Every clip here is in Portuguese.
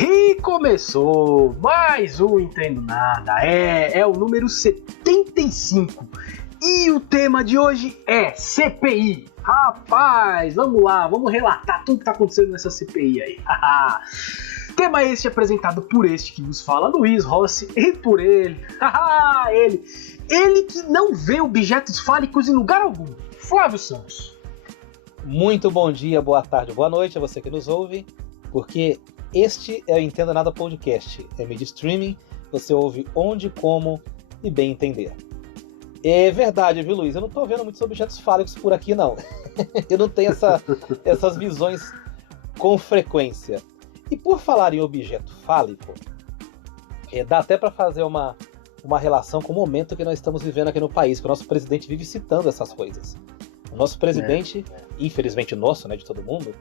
E começou mais um Entendo Nada, é o número 75 e o tema de hoje é CPI. Rapaz, vamos lá, vamos relatar tudo que tá acontecendo nessa CPI aí. Tema este apresentado por este que vos fala, Luiz Rossi, e por ele, ele que não vê objetos fálicos em lugar algum, Flávio Santos. Muito bom dia, boa tarde, boa noite a você que nos ouve, porque este é o Entenda Nada Podcast, é mídia streaming, você ouve onde, como e bem entender. É verdade, viu, Luiz? Eu não tô vendo muitos objetos fálicos por aqui, não. Eu não tenho essas visões com frequência. E por falar em objeto fálico, dá até para fazer uma relação com o momento que nós estamos vivendo aqui no país, que o nosso presidente vive citando essas coisas. O nosso presidente, infelizmente nosso, né, de todo mundo,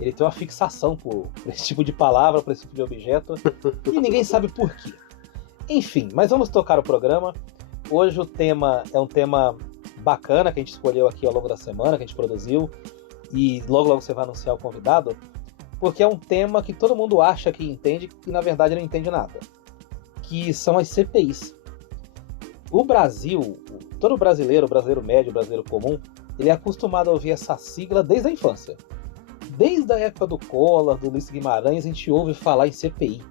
ele tem uma fixação por esse tipo de palavra, por esse tipo de objeto, e ninguém sabe por quê. Enfim, mas vamos tocar o programa. Hoje o tema é um tema bacana que a gente escolheu aqui ao longo da semana, que a gente produziu, e logo você vai anunciar o convidado, porque é um tema que todo mundo acha que entende e na verdade não entende nada, que são as CPIs. O Brasil, todo brasileiro, brasileiro médio, brasileiro comum, ele é acostumado a ouvir essa sigla desde a infância. Desde a época do Collor, do Luiz Guimarães, a gente ouve falar em CPI,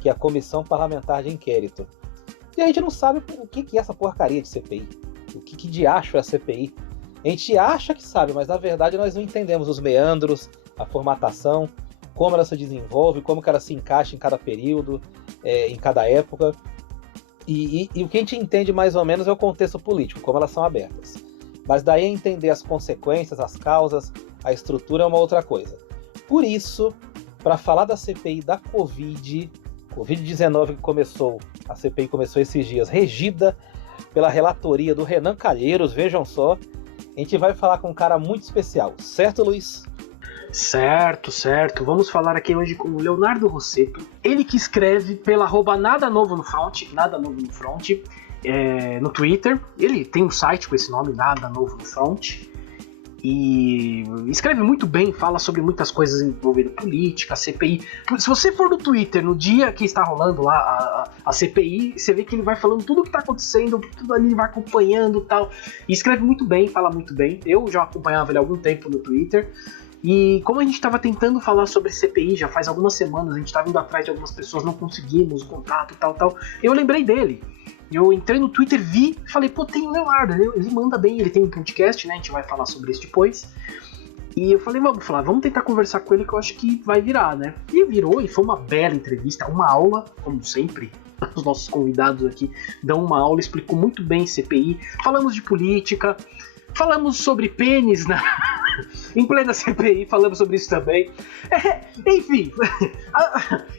que é a Comissão Parlamentar de Inquérito. E a gente não sabe o que é essa porcaria de CPI. O que diacho é a CPI. A gente acha que sabe, mas na verdade nós não entendemos os meandros, a formatação, como ela se desenvolve, como que ela se encaixa em cada período, em cada época. E o que a gente entende mais ou menos é o contexto político, como elas são abertas. Mas daí a entender as consequências, as causas, a estrutura é uma outra coisa. Por isso, para falar da CPI da Covid-19 que começou, a CPI começou esses dias, regida pela relatoria do Renan Calheiros, vejam só, a gente vai falar com um cara muito especial, certo, Luiz? Certo. Vamos falar aqui hoje com o Leonardo Rossetto, ele que escreve pela @Nada Novo no Front, no Twitter. Ele tem um site com esse nome, Nada Novo no Front, e escreve muito bem, fala sobre muitas coisas envolvendo política, CPI. Se você for no Twitter no dia que está rolando lá a CPI, você vê que ele vai falando tudo o que está acontecendo, tudo ali ele vai acompanhando e tal, e escreve muito bem, fala muito bem. Eu já acompanhava ele há algum tempo no Twitter, e como a gente estava tentando falar sobre CPI já faz algumas semanas, a gente estava indo atrás de algumas pessoas, não conseguimos o contato, tal, eu lembrei dele. Eu entrei no Twitter, vi, falei, pô, tem o Leonardo, ele manda bem, ele tem um podcast, né, a gente vai falar sobre isso depois. E eu falei, vamos tentar conversar com ele que eu acho que vai virar, né. E virou, e foi uma bela entrevista, uma aula, como sempre, os nossos convidados aqui dão uma aula, explicou muito bem CPI, falamos de política, falamos sobre pênis, né? Em plena CPI, falamos sobre isso também. Enfim,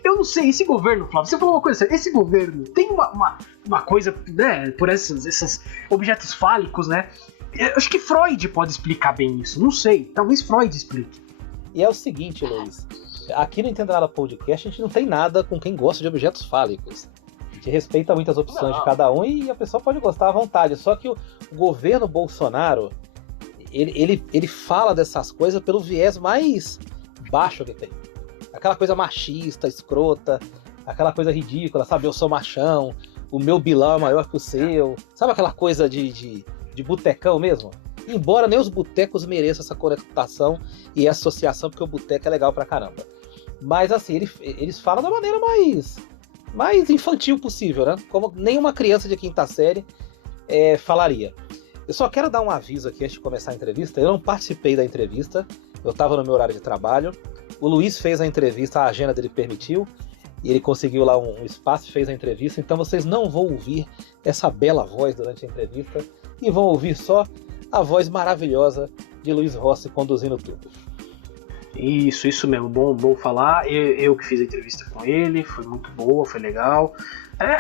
eu não sei, esse governo, Flávio, você falou uma coisa, esse governo tem uma coisa, né, por esses objetos fálicos, né? Eu acho que Freud pode explicar bem isso, não sei, talvez Freud explique. E é o seguinte, Luiz, aqui no Entenda Nada Podcast a gente não tem nada com quem gosta de objetos fálicos. A gente respeita muitas opções de cada um e a pessoa pode gostar à vontade, só que o governo Bolsonaro, ele fala dessas coisas pelo viés mais baixo que tem. Aquela coisa machista, escrota, aquela coisa ridícula, sabe? Eu sou machão, o meu bilão é maior que o seu. Sabe aquela coisa de botecão mesmo? Embora nem os botecos mereçam essa conotação e associação, porque o boteco é legal pra caramba. Mas assim, eles falam da maneira mais infantil possível, né? Como nenhuma criança de quinta série falaria. Eu só quero dar um aviso aqui antes de começar a entrevista. Eu não participei da entrevista, eu estava no meu horário de trabalho. O Luiz fez a entrevista, a agenda dele permitiu, e ele conseguiu lá um espaço e fez a entrevista. Então vocês não vão ouvir essa bela voz durante a entrevista, e vão ouvir só a voz maravilhosa de Luiz Rossi conduzindo tudo. Isso mesmo, bom falar. Eu que fiz a entrevista com ele, foi muito boa, foi legal.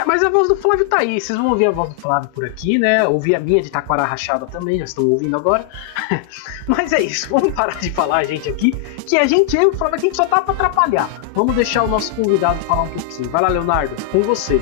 Mas a voz do Flávio tá aí, vocês vão ouvir a voz do Flávio por aqui, né? Ouvir a minha de Taquara Rachada também, já estão ouvindo agora. Mas é isso, vamos parar de falar, gente, aqui, que eu e o Flávio, a gente só tá pra atrapalhar. Vamos deixar o nosso convidado falar um pouquinho. Vai lá, Leonardo, com você.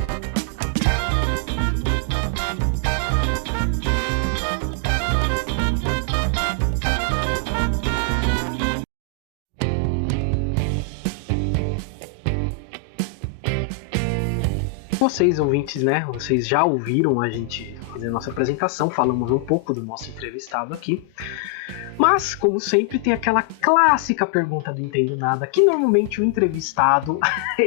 Vocês, ouvintes, né? Vocês já ouviram a gente fazer a nossa apresentação, falamos um pouco do nosso entrevistado aqui. Mas, como sempre, tem aquela clássica pergunta do Entendo Nada, que normalmente o entrevistado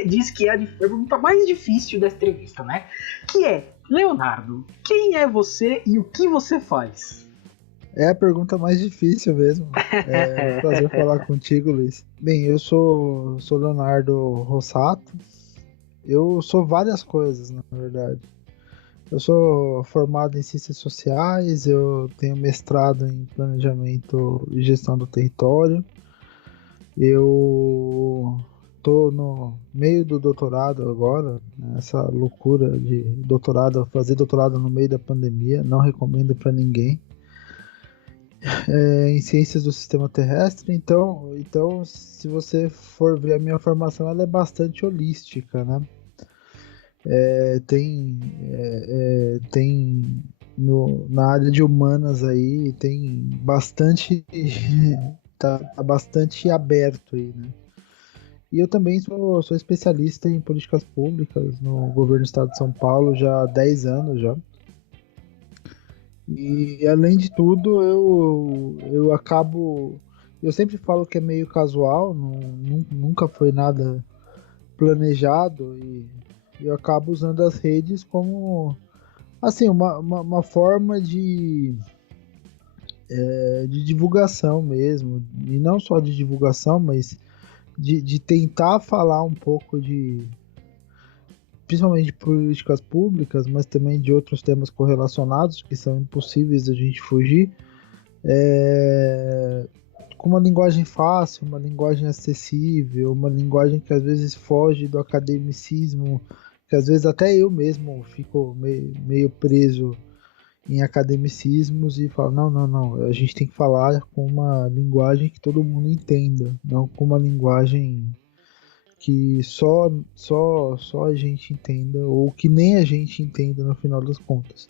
diz que é a pergunta mais difícil da entrevista, né? Que é, Leonardo, quem é você e o que você faz? É a pergunta mais difícil mesmo. É um prazer falar contigo, Luiz. Bem, eu sou Leonardo Rossato. Eu sou várias coisas, na verdade. Eu sou formado em Ciências Sociais, eu tenho mestrado em Planejamento e Gestão do Território. Eu tô no meio do doutorado agora, né, essa loucura de doutorado, fazer doutorado no meio da pandemia, não recomendo para ninguém. Em Ciências do Sistema Terrestre, então se você for ver a minha formação, ela é bastante holística, né? Tem na área de humanas aí, tem bastante tá bastante aberto aí, né? E eu também sou especialista em políticas públicas no governo do estado de São Paulo já há 10 anos já. E além de tudo, eu acabo. Eu sempre falo que é meio casual, nunca foi nada planejado, e eu acabo usando as redes como assim, uma forma de divulgação mesmo. E não só de divulgação, mas de tentar falar um pouco principalmente de políticas públicas, mas também de outros temas correlacionados que são impossíveis da gente fugir, com uma linguagem fácil, uma linguagem acessível, uma linguagem que às vezes foge do academicismo, que às vezes até eu mesmo fico meio preso em academicismos e falo, não, a gente tem que falar com uma linguagem que todo mundo entenda, não com uma linguagem que só a gente entenda, ou que nem a gente entenda no final das contas.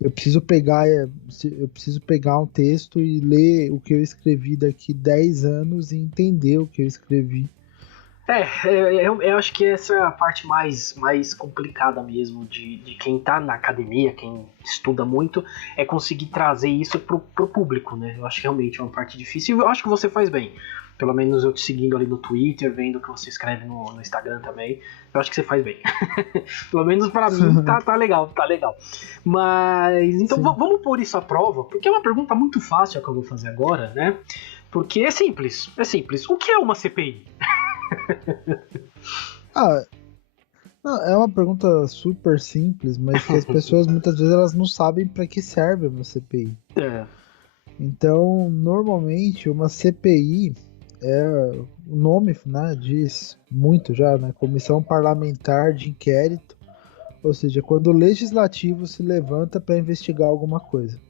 Eu preciso pegar um texto e ler o que eu escrevi daqui 10 anos e entender o que eu escrevi. Eu acho que essa é a parte mais complicada mesmo de quem tá na academia, quem estuda muito, é conseguir trazer isso pro público, né? Eu acho que realmente é uma parte difícil e eu acho que você faz bem. Pelo menos eu te seguindo ali no Twitter, vendo o que você escreve no Instagram também, eu acho que você faz bem. Pelo menos pra mim tá legal. Mas, então vamos pôr isso à prova, porque é uma pergunta muito fácil que eu vou fazer agora, né? Porque é simples. O que é uma CPI? É uma pergunta super simples, mas que as pessoas muitas vezes elas não sabem para que serve uma CPI. Então, normalmente uma CPI o nome, né, diz muito já, né? Comissão Parlamentar de Inquérito, ou seja, quando o legislativo se levanta para investigar alguma coisa.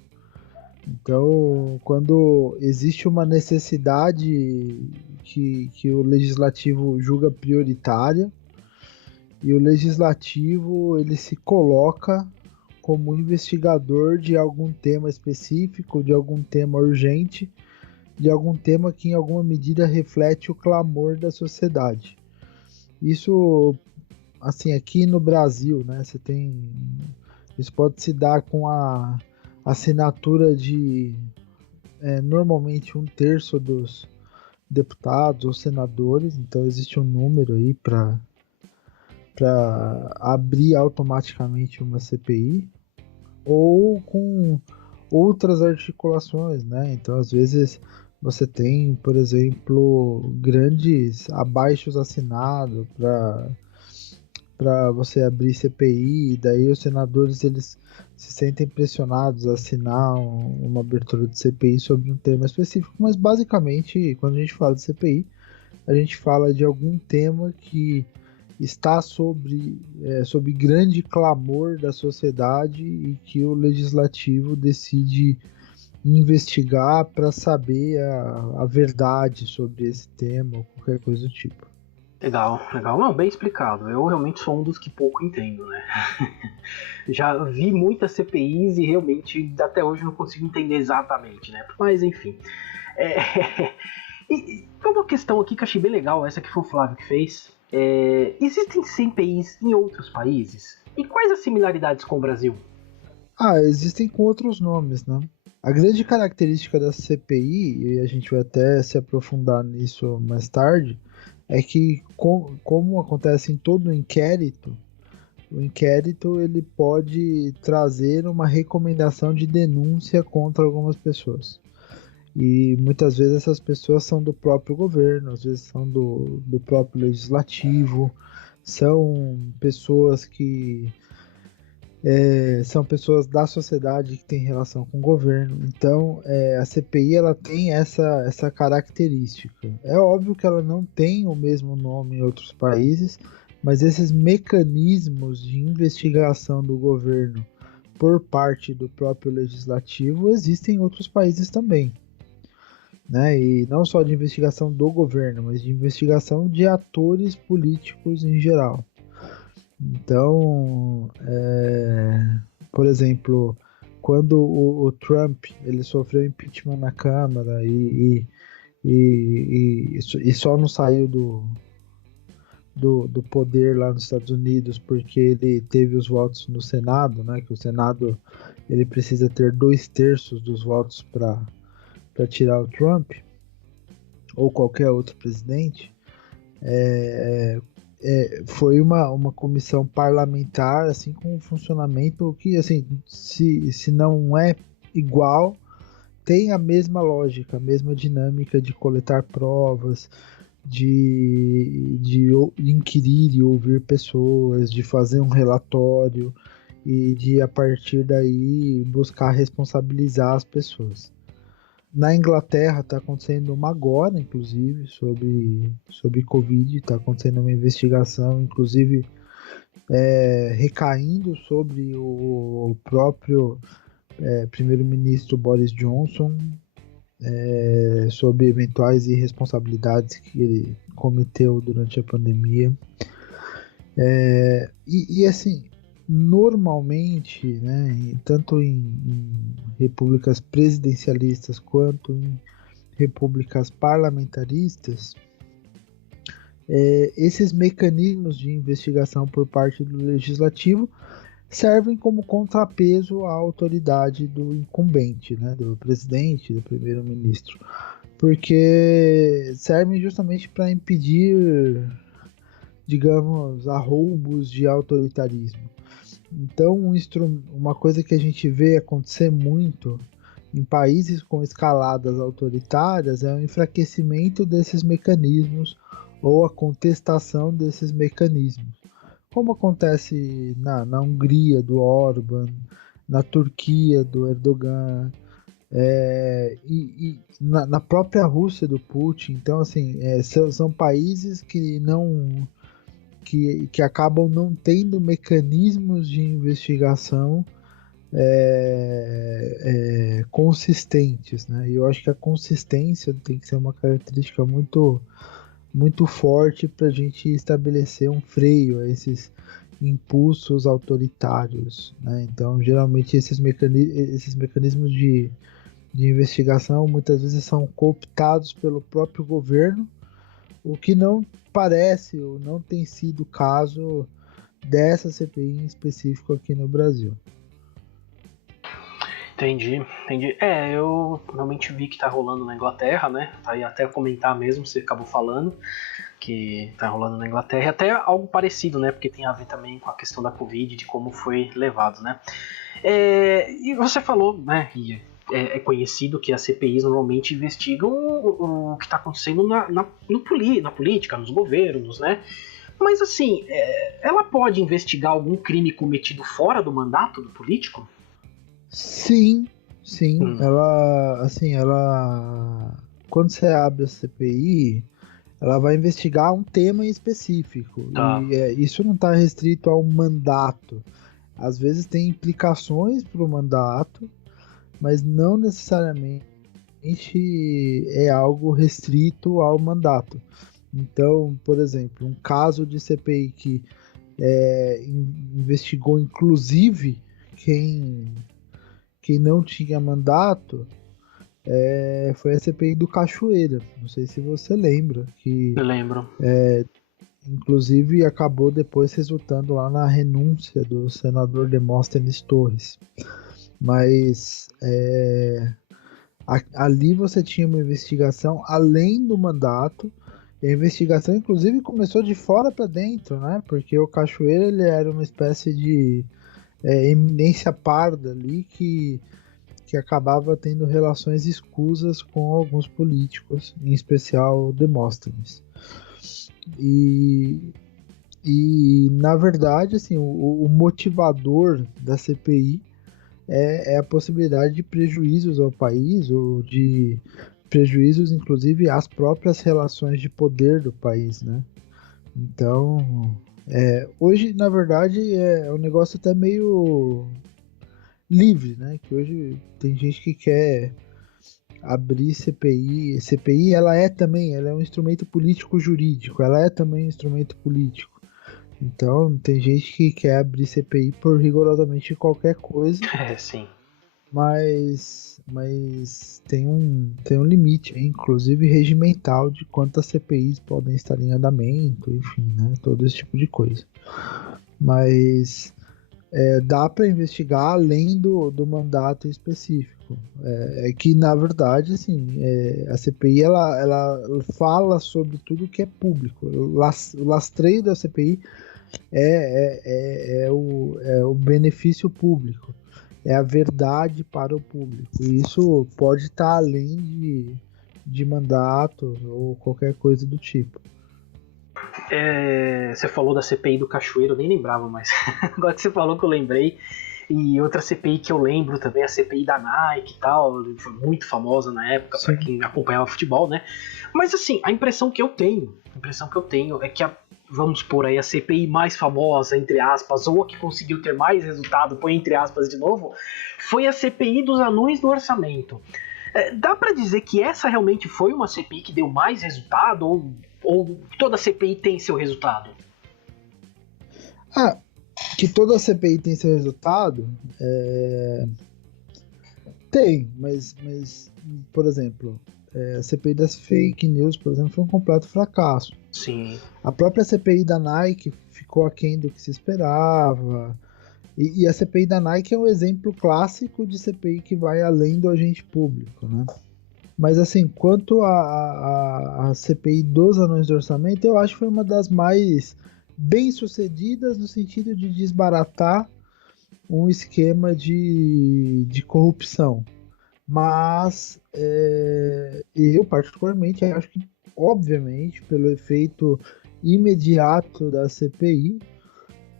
Então, quando existe uma necessidade que o legislativo julga prioritária, e o legislativo ele se coloca como investigador de algum tema específico, de algum tema urgente, de algum tema que em alguma medida reflete o clamor da sociedade. Isso, assim, aqui no Brasil, né, isso pode se dar com a assinatura de normalmente 1/3 dos deputados ou senadores, então existe um número aí para abrir automaticamente uma CPI, ou com outras articulações, né? Então, às vezes você tem, por exemplo, grandes abaixos assinados para você abrir CPI, e daí os senadores eles se sentem pressionados a assinar uma abertura de CPI sobre um tema específico, mas basicamente, quando a gente fala de CPI, a gente fala de algum tema que está sob grande clamor da sociedade e que o legislativo decide investigar para saber a verdade sobre esse tema ou qualquer coisa do tipo. Legal. Não, bem explicado. Eu realmente sou um dos que pouco entendo, né? Já vi muitas CPIs e realmente até hoje não consigo entender exatamente, né? Mas enfim. E uma questão aqui que eu achei bem legal, essa que foi o Flávio que fez. Existem CPIs em outros países? E quais as similaridades com o Brasil? Existem com outros nomes, né? A grande característica da CPI, e a gente vai até se aprofundar nisso mais tarde, é que como acontece em todo inquérito, o inquérito ele pode trazer uma recomendação de denúncia contra algumas pessoas. E muitas vezes essas pessoas são do próprio governo, às vezes são do próprio legislativo, são pessoas que são pessoas da sociedade que têm relação com o governo. Então, a CPI ela tem essa característica. É óbvio que ela não tem o mesmo nome em outros países, mas esses mecanismos de investigação do governo por parte do próprio legislativo existem em outros países também. Né? E não só de investigação do governo, mas de investigação de atores políticos em geral. Então, por exemplo, quando o Trump ele sofreu impeachment na Câmara e só não saiu do poder lá nos Estados Unidos porque ele teve os votos no Senado, né? Que o Senado ele precisa ter 2/3 dos votos para tirar o Trump ou qualquer outro presidente. Foi uma comissão parlamentar, assim, com um funcionamento que, assim, se não é igual, tem a mesma lógica, a mesma dinâmica de coletar provas, de inquirir e ouvir pessoas, de fazer um relatório e de, a partir daí, buscar responsabilizar as pessoas. Na Inglaterra está acontecendo uma agora, inclusive, sobre Covid, está acontecendo uma investigação, inclusive recaindo sobre o próprio primeiro-ministro Boris Johnson, sobre eventuais irresponsabilidades que ele cometeu durante a pandemia. E assim, normalmente, né, tanto em repúblicas presidencialistas quanto em repúblicas parlamentaristas, esses mecanismos de investigação por parte do legislativo servem como contrapeso à autoridade do incumbente, né, do presidente, do primeiro-ministro, porque servem justamente para impedir, digamos, arroubos de autoritarismo. Então, uma coisa que a gente vê acontecer muito em países com escaladas autoritárias é o enfraquecimento desses mecanismos ou a contestação desses mecanismos. Como acontece na Hungria, do Orbán, na Turquia, do Erdogan, e na própria Rússia, do Putin. Então, assim, são países que não... Que acabam não tendo mecanismos de investigação consistentes, né? E eu acho que a consistência tem que ser uma característica muito, muito forte para a gente estabelecer um freio a esses impulsos autoritários, né? Então, geralmente esses mecanismos de investigação muitas vezes são cooptados pelo próprio governo, o que não parece ou não tem sido o caso dessa CPI em específico aqui no Brasil. Entendi. Eu realmente vi que tá rolando na Inglaterra, né? Tá aí até comentar mesmo, você acabou falando que tá rolando na Inglaterra, e até algo parecido, né? Porque tem a ver também com a questão da Covid, de como foi levado, né? E você falou, né? E é conhecido que as CPIs normalmente investigam o que está acontecendo na política, nos governos, né? Mas assim, ela pode investigar algum crime cometido fora do mandato do político? Sim. Ela, assim, quando você abre a CPI, ela vai investigar um tema em específico. Tá. E isso não está restrito ao mandato. Às vezes tem implicações para o mandato, mas não necessariamente é algo restrito ao mandato. Então, por exemplo, um caso de CPI que investigou inclusive quem não tinha mandato foi a CPI do Cachoeira. Não sei se você lembra. Eu lembro. inclusive acabou depois resultando lá na renúncia do senador Demóstenes Torres. Mas ali você tinha uma investigação além do mandato. A investigação, inclusive, começou de fora para dentro, né? Porque o Cachoeira ele era uma espécie de eminência parda ali que acabava tendo relações escusas com alguns políticos, em especial Demóstenes. E na verdade, assim, o motivador da CPI é a possibilidade de prejuízos ao país, ou de prejuízos, inclusive, às próprias relações de poder do país, né? Então, hoje, na verdade, é um negócio até meio livre, né? Que hoje tem gente que quer abrir CPI. CPI, ela é um instrumento político-jurídico, ela é também um instrumento político. Então, tem gente que quer abrir CPI por rigorosamente qualquer coisa. Sim. Mas tem um limite, inclusive regimental, de quantas CPIs podem estar em andamento, enfim, né? Todo esse tipo de coisa. Mas dá para investigar além do mandato específico. Que, na verdade, assim, a CPI ela fala sobre tudo que é público. O lastreio da CPI é o benefício público. É a verdade para o público. E isso pode estar além de mandatos ou qualquer coisa do tipo. Você falou da CPI do Cachoeiro, eu nem lembrava mais. Agora que você falou que eu lembrei. E outra CPI que eu lembro também, a CPI da Nike e tal, foi muito famosa na época para quem acompanhava futebol, né? Mas assim, a impressão que eu tenho é que vamos por aí, a CPI mais famosa, entre aspas, ou a que conseguiu ter mais resultado, põe entre aspas de novo, foi a CPI dos anões do orçamento. Dá para dizer que essa realmente foi uma CPI que deu mais resultado, ou toda CPI tem seu resultado? Que toda CPI tem seu resultado, tem, mas por exemplo, a CPI das fake news, por exemplo, foi um completo fracasso. Sim. A própria CPI da Nike ficou aquém do que se esperava. E a CPI da Nike é um exemplo clássico de CPI que vai além do agente público, né? Mas assim, quanto a CPI dos anões do orçamento, eu acho que foi uma das mais bem sucedidas no sentido de desbaratar um esquema de corrupção. Mas eu particularmente acho que, obviamente, pelo efeito imediato da CPI,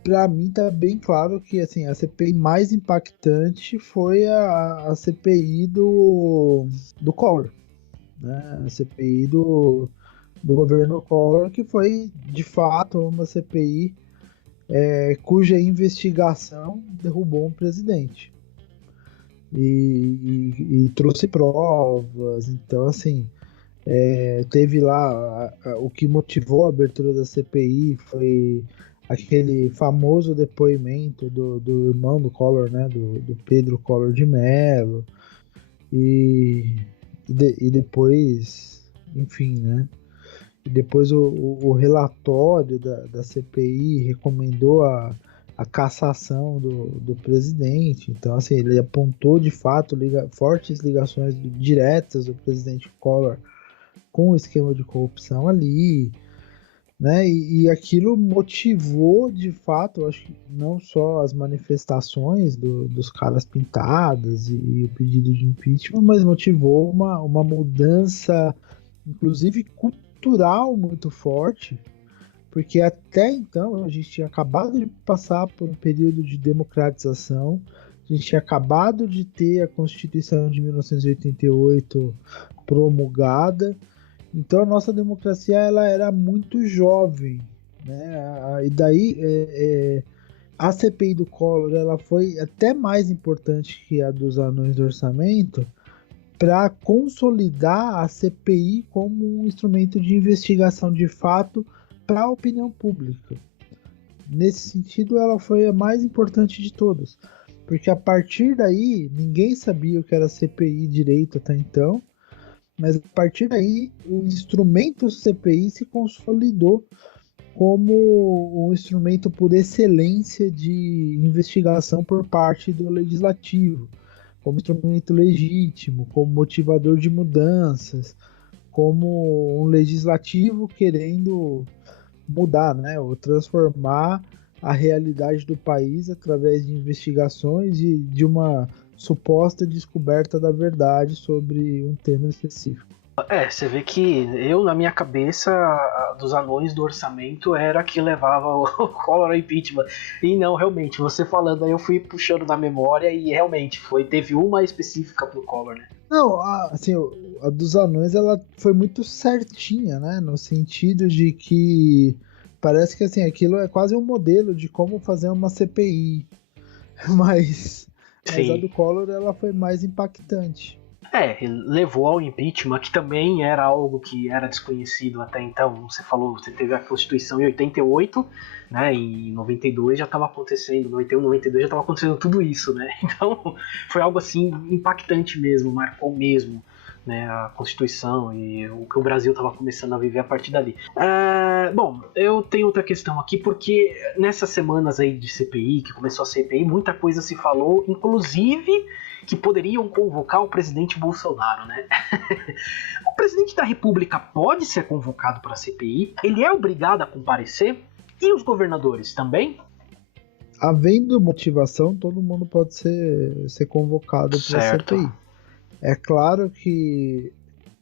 para mim tá bem claro que assim, a CPI mais impactante foi a CPI do Collor, né? A CPI do governo Collor, que foi de fato uma CPI cuja investigação derrubou um presidente e trouxe provas. Então, assim, teve lá o que motivou a abertura da CPI foi aquele famoso depoimento do irmão do Collor, né, do Pedro Collor de Mello, e depois, enfim, né, e depois o relatório da CPI recomendou a cassação do presidente. Então, assim, ele apontou de fato fortes ligações diretas do presidente Collor com o esquema de corrupção ali, né? E aquilo motivou de fato, eu acho que não só as manifestações dos caras pintadas e o pedido de impeachment, mas motivou uma mudança, inclusive cultural, muito forte, porque até então a gente tinha acabado de passar por um período de democratização, a gente tinha acabado de ter a Constituição de 1988 promulgada. Então a nossa democracia ela era muito jovem, né? E daí a CPI do Collor ela foi até mais importante que a dos anões do orçamento para consolidar a CPI como um instrumento de investigação de fato para a opinião pública. Nesse sentido, ela foi a mais importante de todas, porque a partir daí ninguém sabia o que era CPI direito até então. Mas a partir daí, o instrumento CPI se consolidou como um instrumento por excelência de investigação por parte do legislativo, como instrumento legítimo, como motivador de mudanças, como um legislativo querendo mudar, né, ou transformar a realidade do país através de investigações e de uma suposta descoberta da verdade sobre um tema específico. Você vê que eu, na minha cabeça, dos anões do orçamento era que levava o Collor ao impeachment. E não, realmente, você falando aí, eu fui puxando na memória e realmente teve uma específica pro Collor, né? Não, assim, a dos anões ela foi muito certinha, né? No sentido de que parece que assim, aquilo é quase um modelo de como fazer uma CPI. Mas a Sim. do Collor ela foi mais impactante. Levou ao impeachment, que também era algo que era desconhecido até então. Você falou, você teve a Constituição em 88, né? E em 92 já estava acontecendo, 91, 92 já estava acontecendo tudo isso, né? Então foi algo assim impactante mesmo, marcou mesmo, né, a Constituição e o que o Brasil estava começando a viver a partir dali. Bom, eu tenho outra questão aqui, porque nessas semanas aí de CPI, que começou a CPI, muita coisa se falou, inclusive que poderiam convocar o presidente Bolsonaro, né? O presidente da República pode ser convocado para a CPI? Ele é obrigado a comparecer? E os governadores também? Havendo motivação, todo mundo pode ser convocado para a CPI. É claro que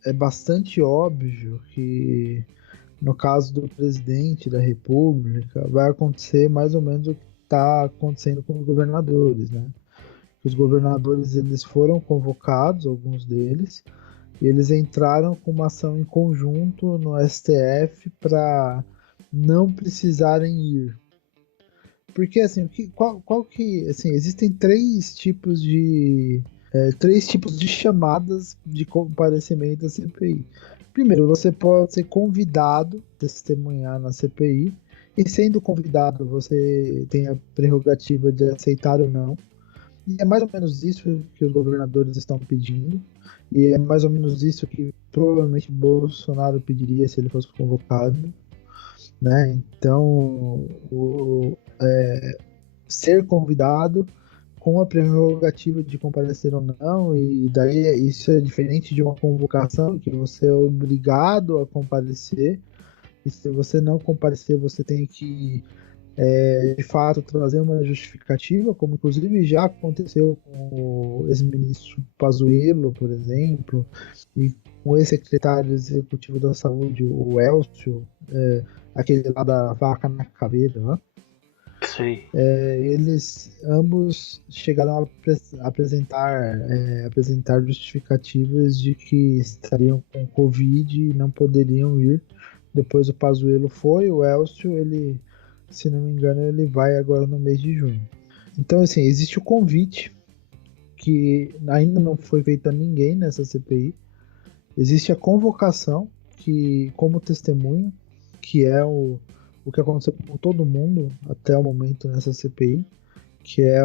é bastante óbvio que no caso do presidente da República vai acontecer mais ou menos o que está acontecendo com os governadores, né? Os governadores eles foram convocados, alguns deles, e eles entraram com uma ação em conjunto no STF para não precisarem ir. Porque assim, qual que assim, existem três tipos de chamadas de comparecimento à CPI. Primeiro, você pode ser convidado a testemunhar na CPI, e sendo convidado, você tem a prerrogativa de aceitar ou não. E é mais ou menos isso que os governadores estão pedindo. E é mais ou menos isso que provavelmente Bolsonaro pediria se ele fosse convocado, né? Então, ser convidado com a prerrogativa de comparecer ou não, e daí isso é diferente de uma convocação que você é obrigado a comparecer. E se você não comparecer, você tem que de fato trazer uma justificativa, como inclusive já aconteceu com o ex-ministro Pazuello, por exemplo, e com o ex-secretário executivo da saúde, o Elcio, aquele lá da vaca na caveira, né? Sim. Eles ambos chegaram a apresentar justificativas de que estariam com Covid e não poderiam ir. Depois o Pazuello foi, o Elcio, ele, se não me engano, ele vai agora no mês de junho. Então, assim, existe o convite, que ainda não foi feito a ninguém nessa CPI. Existe a convocação, que como testemunha, que é o que aconteceu com todo mundo até o momento nessa CPI, que é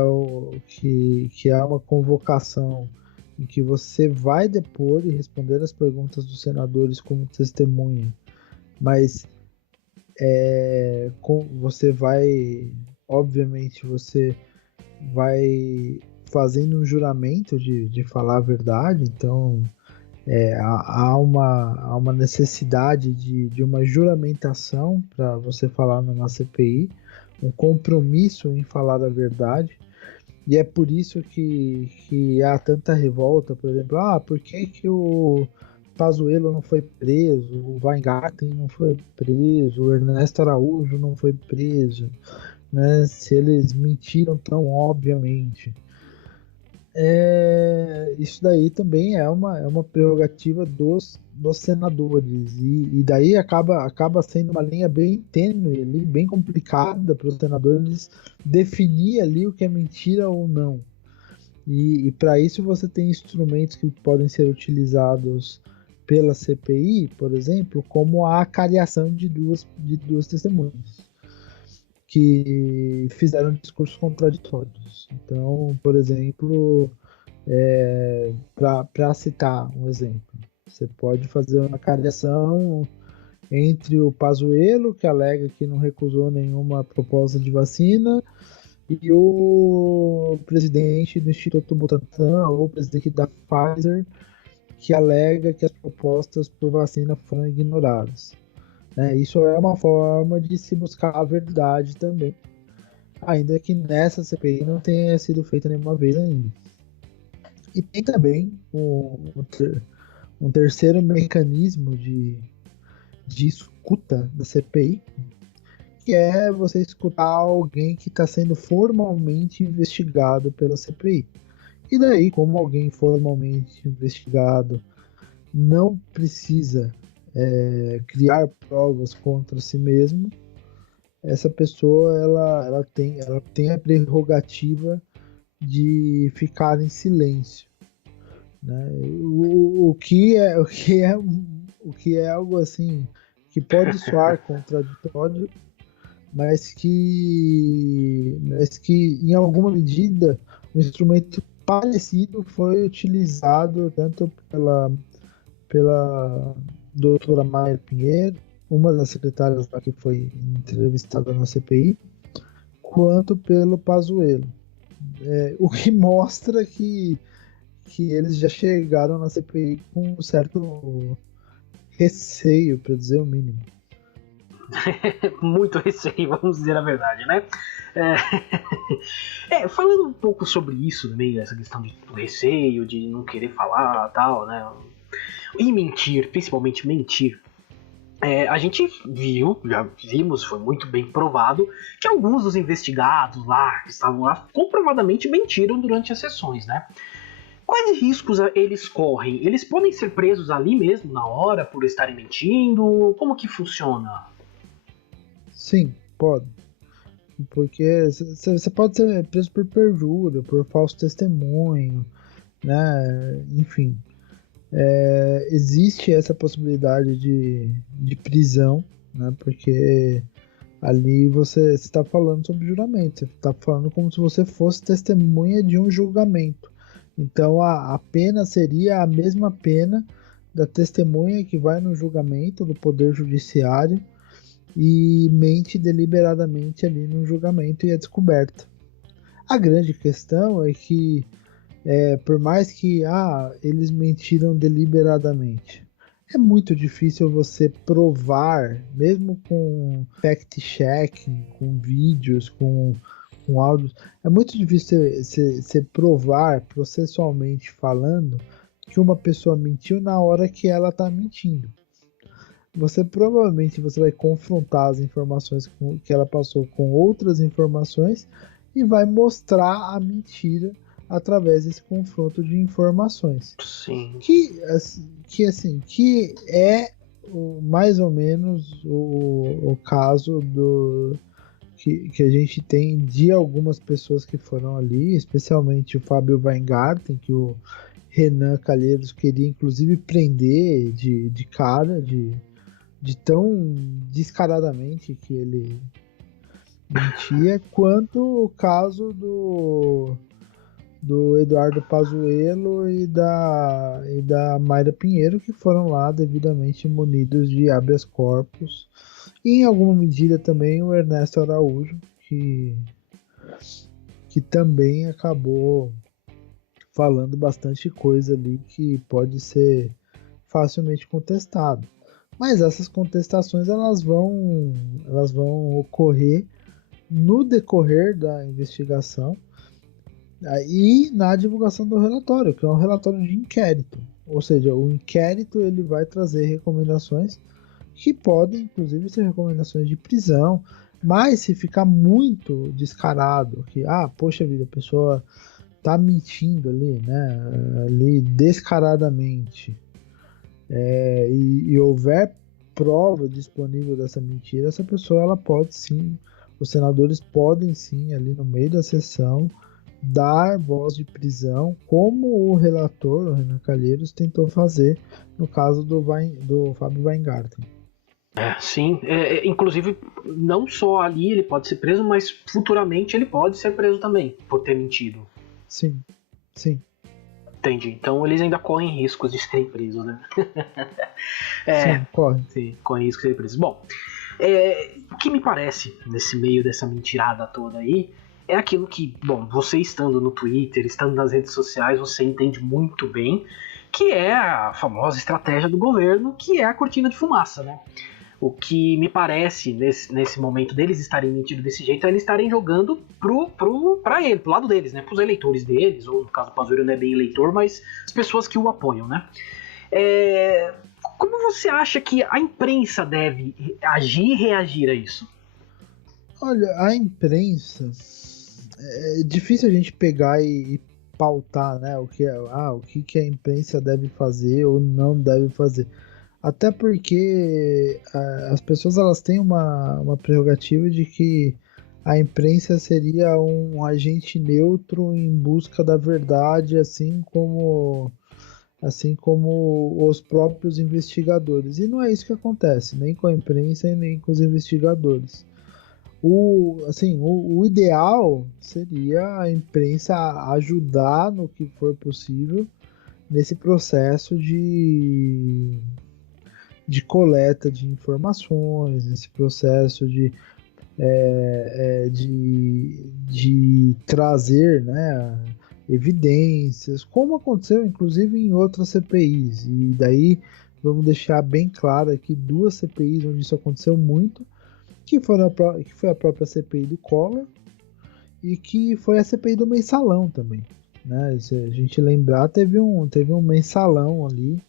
uma convocação em que você vai depor e responder as perguntas dos senadores como testemunha, mas você vai, obviamente, você vai fazendo um juramento de falar a verdade, então há uma necessidade de uma juramentação para você falar numa CPI, um compromisso em falar a verdade, e é por isso que há tanta revolta, por exemplo, por que o Pazuello não foi preso, o Weingarten não foi preso, o Ernesto Araújo não foi preso, né? Se eles mentiram tão obviamente. Isso daí também é uma prerrogativa dos senadores, e daí acaba sendo uma linha bem tênue, ali, bem complicada para os senadores definir ali o que é mentira ou não. E para isso você tem instrumentos que podem ser utilizados pela CPI, por exemplo, como a acariação de duas testemunhas que fizeram discursos contraditórios. Então, por exemplo, para citar um exemplo, você pode fazer uma acariação entre o Pazuello, que alega que não recusou nenhuma proposta de vacina, e o presidente do Instituto Butantan, ou o presidente da Pfizer, que alega que as propostas por vacina foram ignoradas. Isso é uma forma de se buscar a verdade também, ainda que nessa CPI não tenha sido feita nenhuma vez ainda. E tem também um terceiro mecanismo de escuta da CPI, que é você escutar alguém que está sendo formalmente investigado pela CPI. E daí, como alguém formalmente investigado não precisa criar provas contra si mesmo, essa pessoa ela tem a prerrogativa de ficar em silêncio, né? O que é algo assim que pode soar contraditório, mas que em alguma medida um instrumento parecido foi utilizado tanto pela doutora Maia Pinheiro, uma das secretárias lá que foi entrevistada na CPI, quanto pelo Pazuello. O que mostra que eles já chegaram na CPI com um certo receio, para dizer o mínimo. Muito receio, vamos dizer a verdade, né? Falando um pouco sobre isso também, essa questão do receio, de não querer falar tal, né? E mentir, principalmente mentir. A gente já vimos, foi muito bem provado, que alguns dos investigados lá, que estavam lá, comprovadamente mentiram durante as sessões, né? Quais riscos eles correm? Eles podem ser presos ali mesmo, na hora, por estarem mentindo? Como que funciona? Sim, pode. Porque você pode ser preso por perjúria, por falso testemunho, né? Enfim, existe essa possibilidade de prisão, né? Porque ali você está falando sobre juramento, você está falando como se você fosse testemunha de um julgamento. Então a pena seria a mesma pena da testemunha que vai no julgamento do Poder Judiciário e mente deliberadamente ali no julgamento e é descoberta. A grande questão é que, por mais que eles mentiram deliberadamente, é muito difícil você provar, mesmo com fact-checking, com vídeos, com áudios, é muito difícil você provar, processualmente falando, que uma pessoa mentiu na hora que ela está mentindo. Provavelmente você vai confrontar as informações que ela passou com outras informações e vai mostrar a mentira através desse confronto de informações. Sim. Que é mais ou menos o caso que a gente tem de algumas pessoas que foram ali, especialmente o Fábio Weingarten, que o Renan Calheiros queria inclusive prender de cara, de tão descaradamente que ele mentia, quanto o caso do Eduardo Pazuello e da Mayra Pinheiro, que foram lá devidamente munidos de habeas corpus, e em alguma medida também o Ernesto Araújo, que também acabou falando bastante coisa ali que pode ser facilmente contestado. Mas essas contestações elas vão ocorrer no decorrer da investigação e na divulgação do relatório, que é um relatório de inquérito. Ou seja, o inquérito ele vai trazer recomendações que podem, inclusive, ser recomendações de prisão, mas se ficar muito descarado, que, poxa vida, a pessoa tá mentindo ali, né, ali descaradamente, e houver prova disponível dessa mentira, essa pessoa ela pode sim, os senadores podem sim, ali no meio da sessão, dar voz de prisão, como o relator, o Renan Calheiros, tentou fazer no caso do Fábio Weingarten. Sim, inclusive não só ali ele pode ser preso, mas futuramente ele pode ser preso também por ter mentido. Sim, sim. Entendi. Então eles ainda correm riscos de serem presos, né? Sim, corre. Sim, correm riscos de serem presos. Bom, o que me parece nesse meio dessa mentirada toda aí é aquilo que, bom, você estando no Twitter, estando nas redes sociais, você entende muito bem, que é a famosa estratégia do governo, que é a cortina de fumaça, né? O que me parece, nesse momento deles estarem mentindo desse jeito, é eles estarem jogando pro lado deles, né? Pros eleitores deles, ou no caso do Pazuello não é bem eleitor, mas as pessoas que o apoiam, né? Como você acha que a imprensa deve agir e reagir a isso? Olha, a imprensa, é difícil a gente pegar e pautar, né? O que a imprensa deve fazer ou não deve fazer. Até porque as pessoas elas têm uma prerrogativa de que a imprensa seria um agente neutro em busca da verdade, assim como os próprios investigadores. E não é isso que acontece, nem com a imprensa e nem com os investigadores. O ideal seria a imprensa ajudar no que for possível nesse processo de coleta de informações, nesse processo de trazer, né, evidências, como aconteceu inclusive em outras CPIs. E daí vamos deixar bem claro aqui duas CPIs onde isso aconteceu muito, que foi a própria CPI do Collor e que foi a CPI do mensalão também. Né? Se a gente lembrar, teve um mensalão ali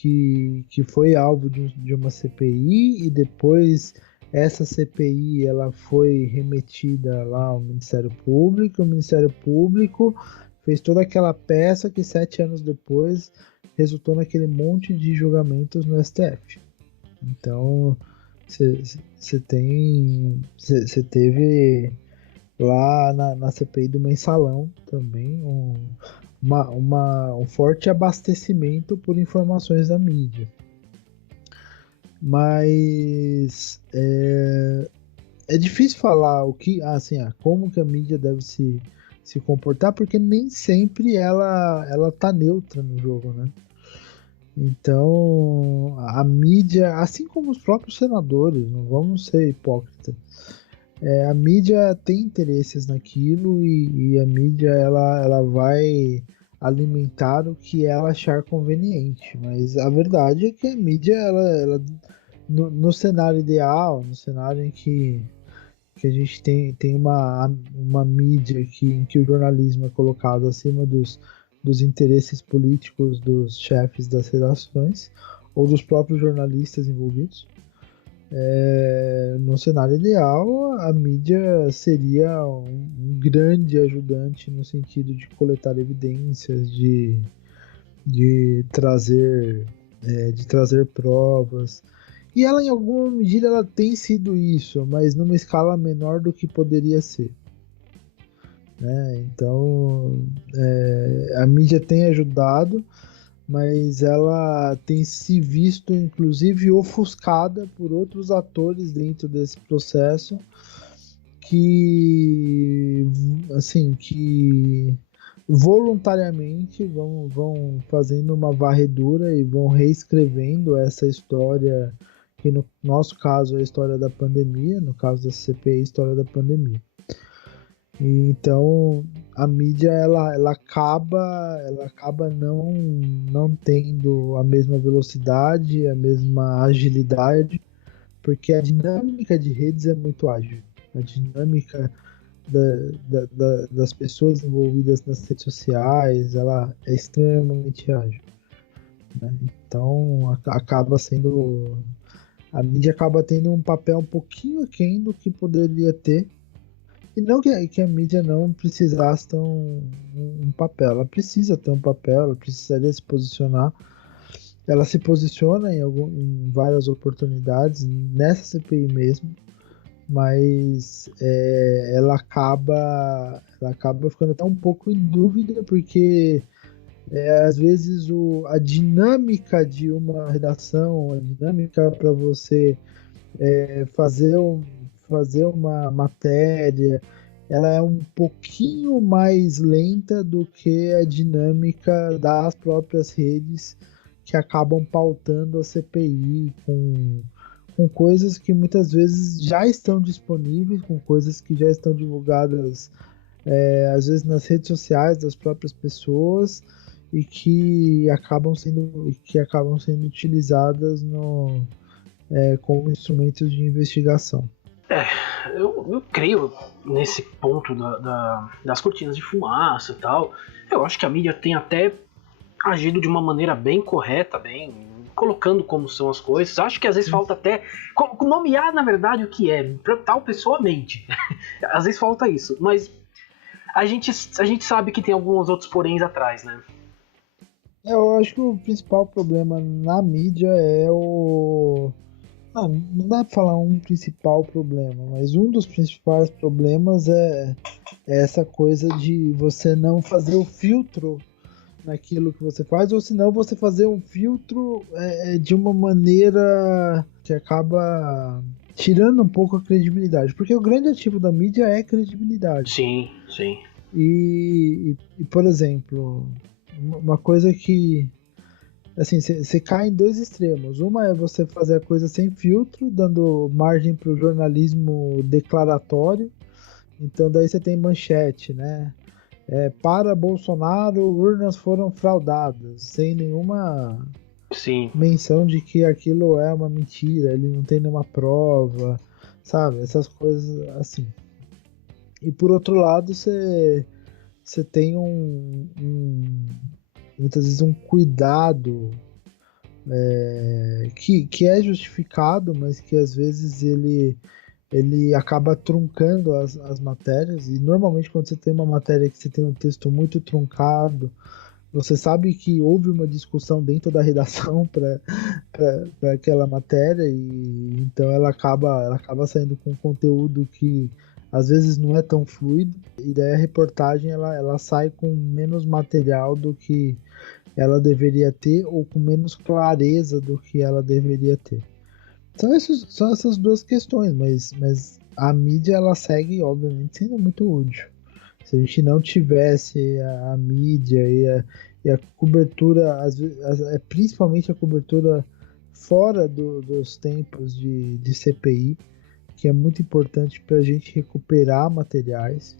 que foi alvo de uma CPI e depois essa CPI ela foi remetida lá ao Ministério Público. O Ministério Público fez toda aquela peça que 7 anos depois resultou naquele monte de julgamentos no STF. Então você teve lá na CPI do mensalão também um forte abastecimento por informações da mídia. Mas é difícil falar como que a mídia deve se comportar, porque nem sempre ela tá neutra no jogo, né? Então a mídia, assim como os próprios senadores, não vamos ser hipócritas, a mídia tem interesses naquilo e a mídia ela vai alimentar o que ela achar conveniente, mas a verdade é que a mídia ela no cenário ideal, no cenário em que a gente tem uma mídia em que o jornalismo é colocado acima dos interesses políticos dos chefes das redações ou dos próprios jornalistas envolvidos. No cenário ideal, a mídia seria um grande ajudante no sentido de coletar evidências, de trazer provas. E ela, em alguma medida, ela tem sido isso, mas numa escala menor do que poderia ser. Né? Então, a mídia tem ajudado, mas ela tem se visto, inclusive, ofuscada por outros atores dentro desse processo que voluntariamente vão fazendo uma varredura e vão reescrevendo essa história, que no nosso caso é a história da pandemia, no caso da CPI, a história da pandemia. Então a mídia ela acaba não tendo a mesma velocidade, a mesma agilidade, porque a dinâmica de redes é muito ágil. A dinâmica das pessoas envolvidas nas redes sociais ela é extremamente ágil. Né? Então a mídia acaba tendo um papel um pouquinho aquém do que poderia ter. E não que a mídia não precisasse ter um papel, ela precisa ter um papel, ela precisaria se posicionar. Ela se posiciona em várias oportunidades, nessa CPI mesmo, mas ela acaba ficando até um pouco em dúvida, porque às vezes a dinâmica de uma redação, a dinâmica para você fazer uma matéria ela é um pouquinho mais lenta do que a dinâmica das próprias redes que acabam pautando a CPI com coisas que muitas vezes já estão disponíveis, com coisas que já estão divulgadas, às vezes nas redes sociais das próprias pessoas e que acabam sendo utilizadas como instrumentos de investigação. Eu creio nesse ponto das cortinas de fumaça e tal. Eu acho que a mídia tem até agido de uma maneira bem correta, bem colocando como são as coisas. Acho que às vezes falta até nomear, na verdade, o que é, pra tal pessoa mente. Às vezes falta isso, mas a gente sabe que tem alguns outros poréns atrás, né? Eu acho que o principal problema na mídia é o... Não dá pra falar um principal problema, mas um dos principais problemas é essa coisa de você não fazer o filtro naquilo que você faz, ou senão você fazer um filtro de uma maneira que acaba tirando um pouco a credibilidade. Porque o grande ativo da mídia é credibilidade. Sim, sim. E por exemplo, uma coisa que assim, você cai em dois extremos. Uma é você fazer a coisa sem filtro, dando margem para o jornalismo declaratório. Então daí você tem manchete, né? Para Bolsonaro, urnas foram fraudadas, sem nenhuma menção de que aquilo é uma mentira, ele não tem nenhuma prova, sabe? Essas coisas assim. E por outro lado, você tem muitas vezes um cuidado que é justificado, mas que às vezes ele acaba truncando as matérias, e normalmente quando você tem uma matéria que você tem um texto muito truncado, você sabe que houve uma discussão dentro da redação para aquela matéria, e então ela acaba saindo com conteúdo que às vezes não é tão fluido, e daí a reportagem ela sai com menos material do que ela deveria ter, ou com menos clareza do que ela deveria ter. São essas duas questões, mas a mídia ela segue, obviamente, sendo muito útil. Se a gente não tivesse a mídia e a cobertura, principalmente a cobertura fora dos tempos de CPI, que é muito importante para a gente recuperar materiais.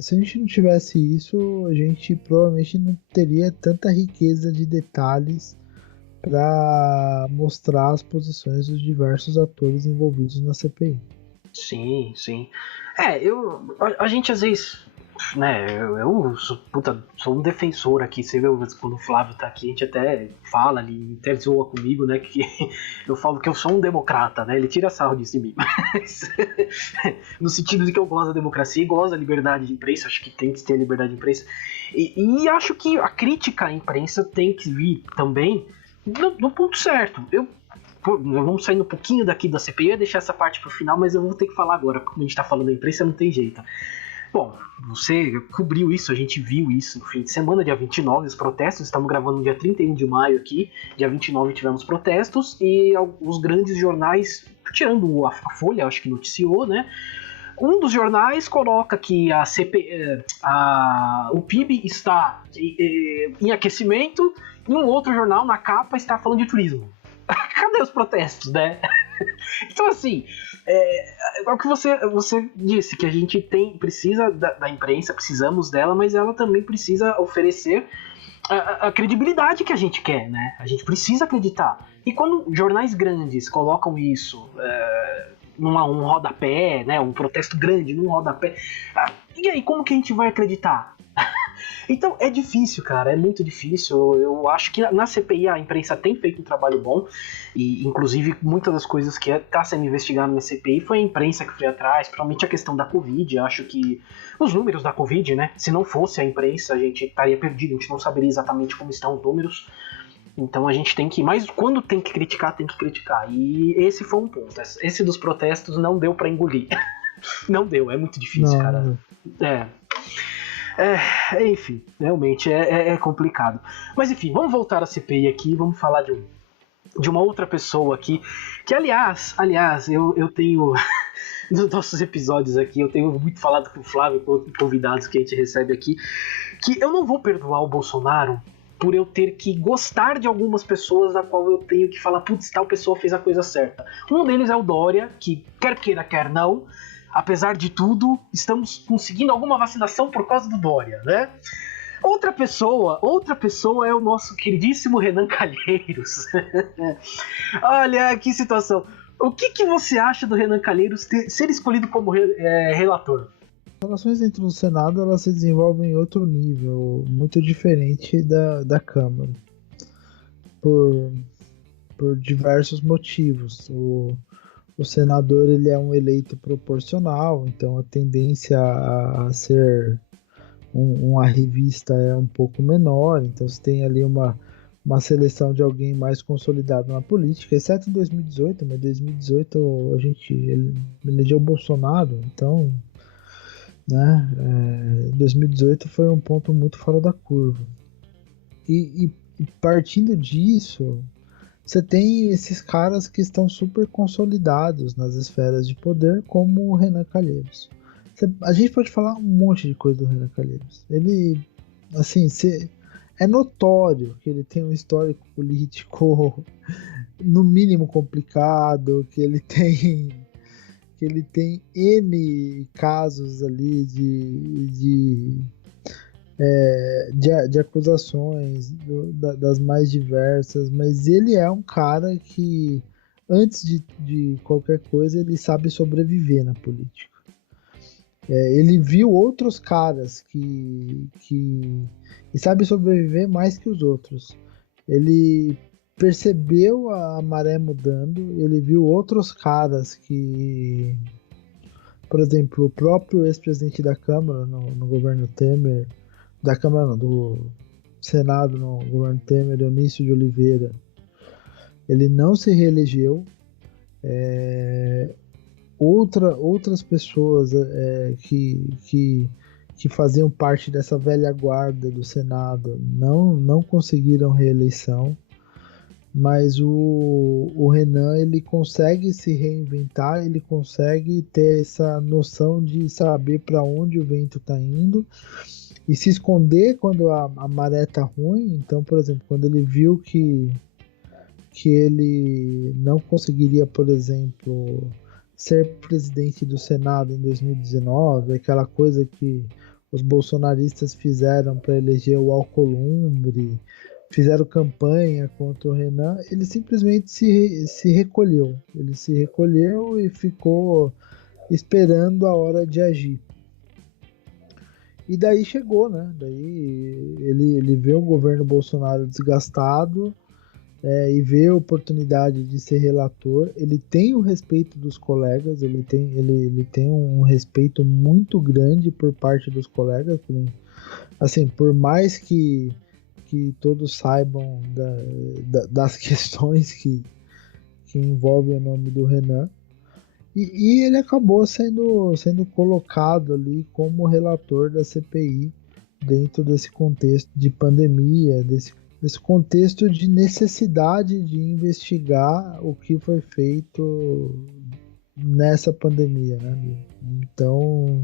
Se a gente não tivesse isso, a gente provavelmente não teria tanta riqueza de detalhes para mostrar as posições dos diversos atores envolvidos na CPI. Sim, sim. A gente às vezes, né, eu sou um defensor aqui, você vê quando o Flávio tá aqui, a gente até fala, ele até zoa comigo, né, que eu falo que eu sou um democrata, né, ele tira sarro disso de mim, mas no sentido de que eu gosto da democracia e gosto da liberdade de imprensa, acho que tem que ter liberdade de imprensa, e acho que a crítica à imprensa tem que vir também no ponto certo. Vamos sair um pouquinho daqui da CPI, eu ia deixar essa parte pro final, mas eu vou ter que falar agora, como a gente tá falando da imprensa, não tem jeito. Bom, você cobriu isso, a gente viu isso no fim de semana, dia 29, os protestos, estamos gravando no dia 31 de maio aqui, dia 29 tivemos protestos, e os grandes jornais, tirando a Folha, acho que noticiou, né? Um dos jornais coloca que o PIB está em aquecimento, e um outro jornal, na capa, está falando de turismo. Cadê os protestos, né? Então, assim, é o que você disse, que a gente precisa da imprensa, precisamos dela, mas ela também precisa oferecer a credibilidade que a gente quer, né? A gente precisa acreditar. E quando jornais grandes colocam isso um rodapé, né? Um protesto grande num rodapé, e aí, como que a gente vai acreditar? Então é difícil, cara, é muito difícil. Eu acho que na CPI a imprensa tem feito um trabalho bom, e inclusive muitas das coisas que está sendo investigada na CPI foi a imprensa que foi atrás, principalmente a questão da Covid. Eu acho que os números da Covid, né? Se não fosse a imprensa, a gente estaria perdido, a gente não saberia exatamente como estão os números. Então a gente tem que, mas quando tem que criticar, tem que criticar. E esse foi um ponto. Esse dos protestos não deu para engolir. Não deu, é muito difícil, cara. Enfim, realmente é complicado. Mas enfim, vamos voltar à CPI aqui, vamos falar de uma outra pessoa aqui, que aliás, eu tenho nos nossos episódios aqui, eu tenho muito falado com o Flávio, com outros convidados que a gente recebe aqui, que eu não vou perdoar o Bolsonaro por eu ter que gostar de algumas pessoas da qual eu tenho que falar, putz, tal pessoa fez a coisa certa. Um deles é o Dória, que quer queira, quer não, apesar de tudo, estamos conseguindo alguma vacinação por causa do Dória, né? Outra pessoa é o nosso queridíssimo Renan Calheiros. Olha que situação. O que você acha do Renan Calheiros ser escolhido como relator? As relações dentro do Senado elas se desenvolvem em outro nível, muito diferente da Câmara, por diversos motivos. O senador ele é um eleito proporcional, então a tendência a ser uma revista é um pouco menor, então você tem ali uma seleção de alguém mais consolidado na política, exceto em 2018, mas em 2018 a gente elegeu o Bolsonaro, então, né, 2018 foi um ponto muito fora da curva. E partindo disso, você tem esses caras que estão super consolidados nas esferas de poder, como o Renan Calheiros. A gente pode falar um monte de coisa do Renan Calheiros. Ele, assim, é notório que ele tem um histórico político no mínimo complicado, que ele tem N casos ali de acusações das mais diversas, mas ele é um cara que, antes de qualquer coisa, ele sabe sobreviver na política. Ele viu outros caras que sabe sobreviver mais que os outros. Ele percebeu a maré mudando, ele viu outros caras que, por exemplo, o próprio ex-presidente da Câmara no governo Temer, da Câmara não, do Senado no governo Temer, Eunício de Oliveira, ele não se reelegeu. Outras pessoas que faziam parte dessa velha guarda do Senado não conseguiram reeleição, mas o Renan ele consegue se reinventar, ele consegue ter essa noção de saber para onde o vento está indo e se esconder quando a maré está ruim. Então, por exemplo, quando ele viu que ele não conseguiria, por exemplo, ser presidente do Senado em 2019, aquela coisa que os bolsonaristas fizeram para eleger o Alcolumbre, fizeram campanha contra o Renan, ele simplesmente se recolheu. Ele se recolheu e ficou esperando a hora de agir. E daí chegou, né? Daí ele vê o governo Bolsonaro desgastado, e vê a oportunidade de ser relator. Ele tem o respeito dos colegas, ele tem um respeito muito grande por parte dos colegas, assim, por mais que todos saibam das questões que envolvem o nome do Renan, e ele acabou sendo colocado ali como relator da CPI dentro desse contexto de pandemia, desse contexto de necessidade de investigar o que foi feito nessa pandemia, né? Então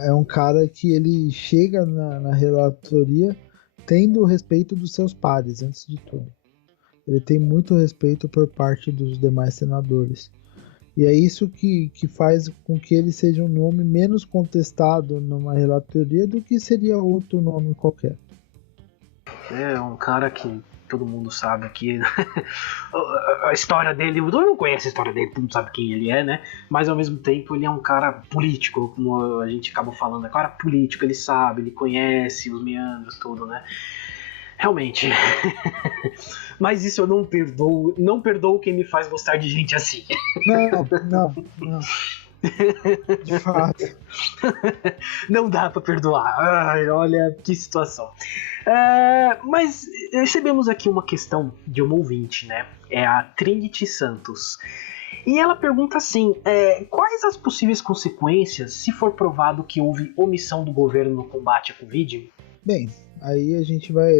é um cara que ele chega na relatoria tendo o respeito dos seus pares, antes de tudo. Ele tem muito respeito por parte dos demais senadores. E é isso que faz com que ele seja um nome menos contestado numa relatoria do que seria outro nome qualquer. É um cara que todo mundo sabe aqui. A história dele, todo mundo conhece a história dele, todo mundo sabe quem ele é, né? Mas ao mesmo tempo ele é um cara político, como a gente acabou falando. É um cara político, ele sabe, ele conhece os meandros, tudo, né? Realmente. Mas isso eu não perdoo. Não perdoo quem me faz gostar de gente assim. Não. De fato. Não dá pra perdoar. Ai, olha que situação. Mas recebemos aqui uma questão de uma ouvinte, né? É a Trinity Santos. E ela pergunta assim: quais as possíveis consequências se for provado que houve omissão do governo no combate à Covid? Bem, aí a gente vai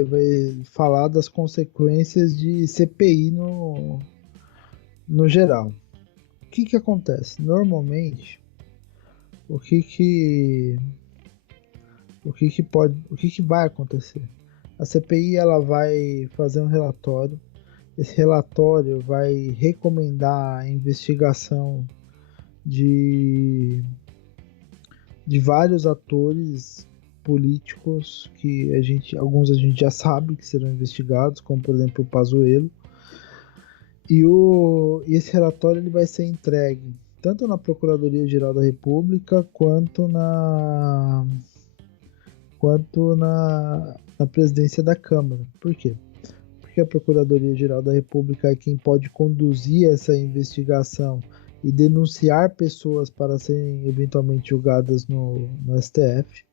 falar das consequências de CPI no geral. que acontece? Normalmente, o que vai acontecer? A CPI ela vai fazer um relatório. Esse relatório vai recomendar a investigação de vários atores políticos que alguns a gente já sabe que serão investigados, como por exemplo o Pazuello. E esse relatório ele vai ser entregue tanto na Procuradoria-Geral da República quanto na presidência da Câmara. Por quê? Porque a Procuradoria-Geral da República é quem pode conduzir essa investigação e denunciar pessoas para serem eventualmente julgadas no STF.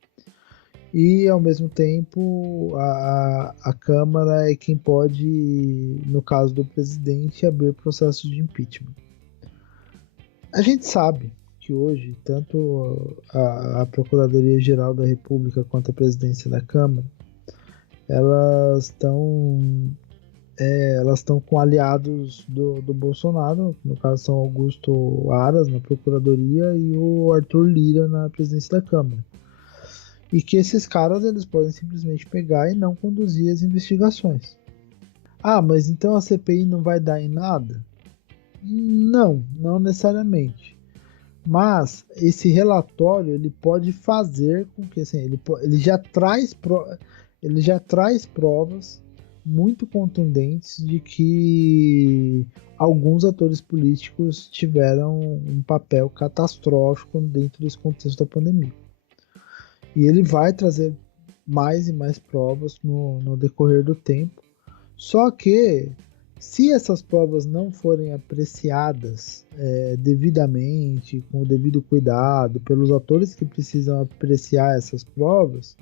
E, ao mesmo tempo, a Câmara é quem pode, no caso do presidente, abrir processos de impeachment. A gente sabe que hoje, tanto a Procuradoria-Geral da República quanto a presidência da Câmara, elas estão com aliados do Bolsonaro, no caso são Augusto Aras na Procuradoria e o Arthur Lira na presidência da Câmara. E que esses caras eles podem simplesmente pegar e não conduzir as investigações. Ah, mas então a CPI não vai dar em nada? Não necessariamente. Mas esse relatório ele pode fazer com que assim, ele já traz provas muito contundentes de que alguns atores políticos tiveram um papel catastrófico dentro desse contexto da pandemia. E ele vai trazer mais e mais provas no decorrer do tempo. Só que, se essas provas não forem apreciadas devidamente, com o devido cuidado, pelos atores que precisam apreciar essas provas,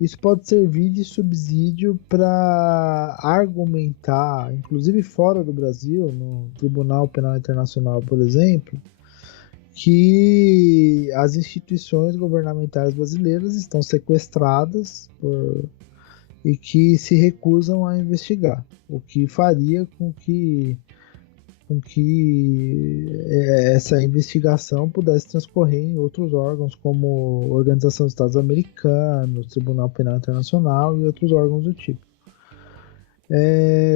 isso pode servir de subsídio para argumentar, inclusive fora do Brasil, no Tribunal Penal Internacional, por exemplo, que as instituições governamentais brasileiras estão sequestradas e que se recusam a investigar, o que faria com que essa investigação pudesse transcorrer em outros órgãos, como Organização dos Estados Americanos, Tribunal Penal Internacional e outros órgãos do tipo.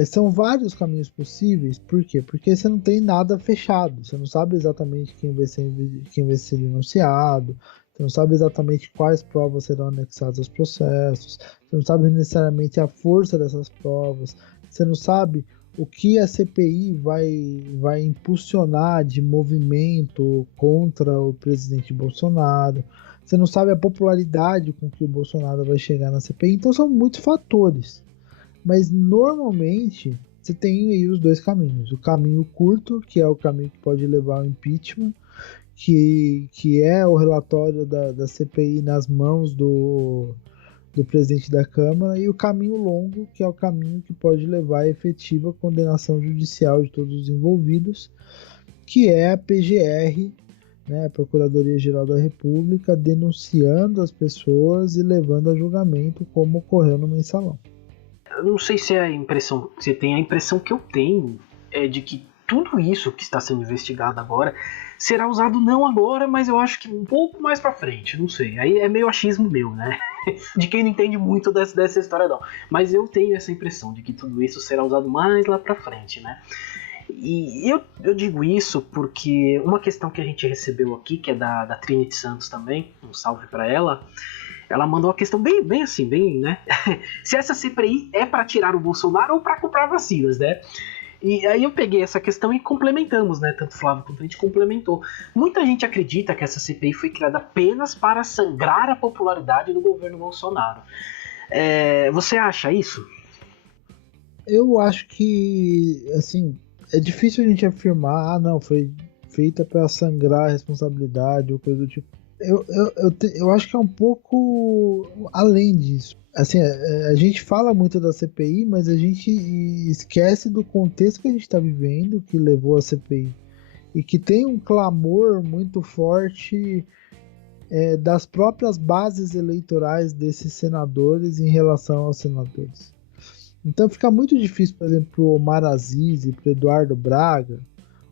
São vários caminhos possíveis. Por quê? Porque você não tem nada fechado. Você não sabe exatamente quem vai ser denunciado. Você não sabe exatamente quais provas serão anexadas aos processos. Você não sabe necessariamente a força dessas provas. Você não sabe o que a CPI vai impulsionar de movimento contra o presidente Bolsonaro. Você não sabe a popularidade com que o Bolsonaro vai chegar na CPI. Então são muitos fatores. Mas normalmente você tem aí os dois caminhos. O caminho curto, que é o caminho que pode levar ao impeachment, que é o relatório da CPI nas mãos do presidente da Câmara, e o caminho longo, que é o caminho que pode levar à efetiva condenação judicial de todos os envolvidos, que é a PGR, né, a Procuradoria-Geral da República, denunciando as pessoas e levando a julgamento, como ocorreu no Mensalão. Eu não sei se é a impressão que você tem, a impressão que eu tenho é de que tudo isso que está sendo investigado agora será usado não agora, mas eu acho que um pouco mais pra frente, não sei. Aí é meio achismo meu, né? De quem não entende muito dessa história não. Mas eu tenho essa impressão de que tudo isso será usado mais lá pra frente, né? E eu digo isso porque uma questão que a gente recebeu aqui, que é da Trinity Santos também, um salve pra ela mandou uma questão bem assim, né? Se essa CPI é para tirar o Bolsonaro ou para comprar vacinas, né? E aí eu peguei essa questão e complementamos, né? Tanto o Flávio quanto a gente complementou. Muita gente acredita que essa CPI foi criada apenas para sangrar a popularidade do governo Bolsonaro. Você acha isso? Eu acho que, assim, é difícil a gente afirmar, não, foi feita para sangrar a responsabilidade ou coisa do tipo. Eu acho que é um pouco além disso. Assim, a gente fala muito da CPI, mas a gente esquece do contexto que a gente está vivendo que levou a CPI. E que tem um clamor muito forte das próprias bases eleitorais desses senadores em relação aos senadores. Então fica muito difícil, por exemplo, para o Omar Aziz e para o Eduardo Braga,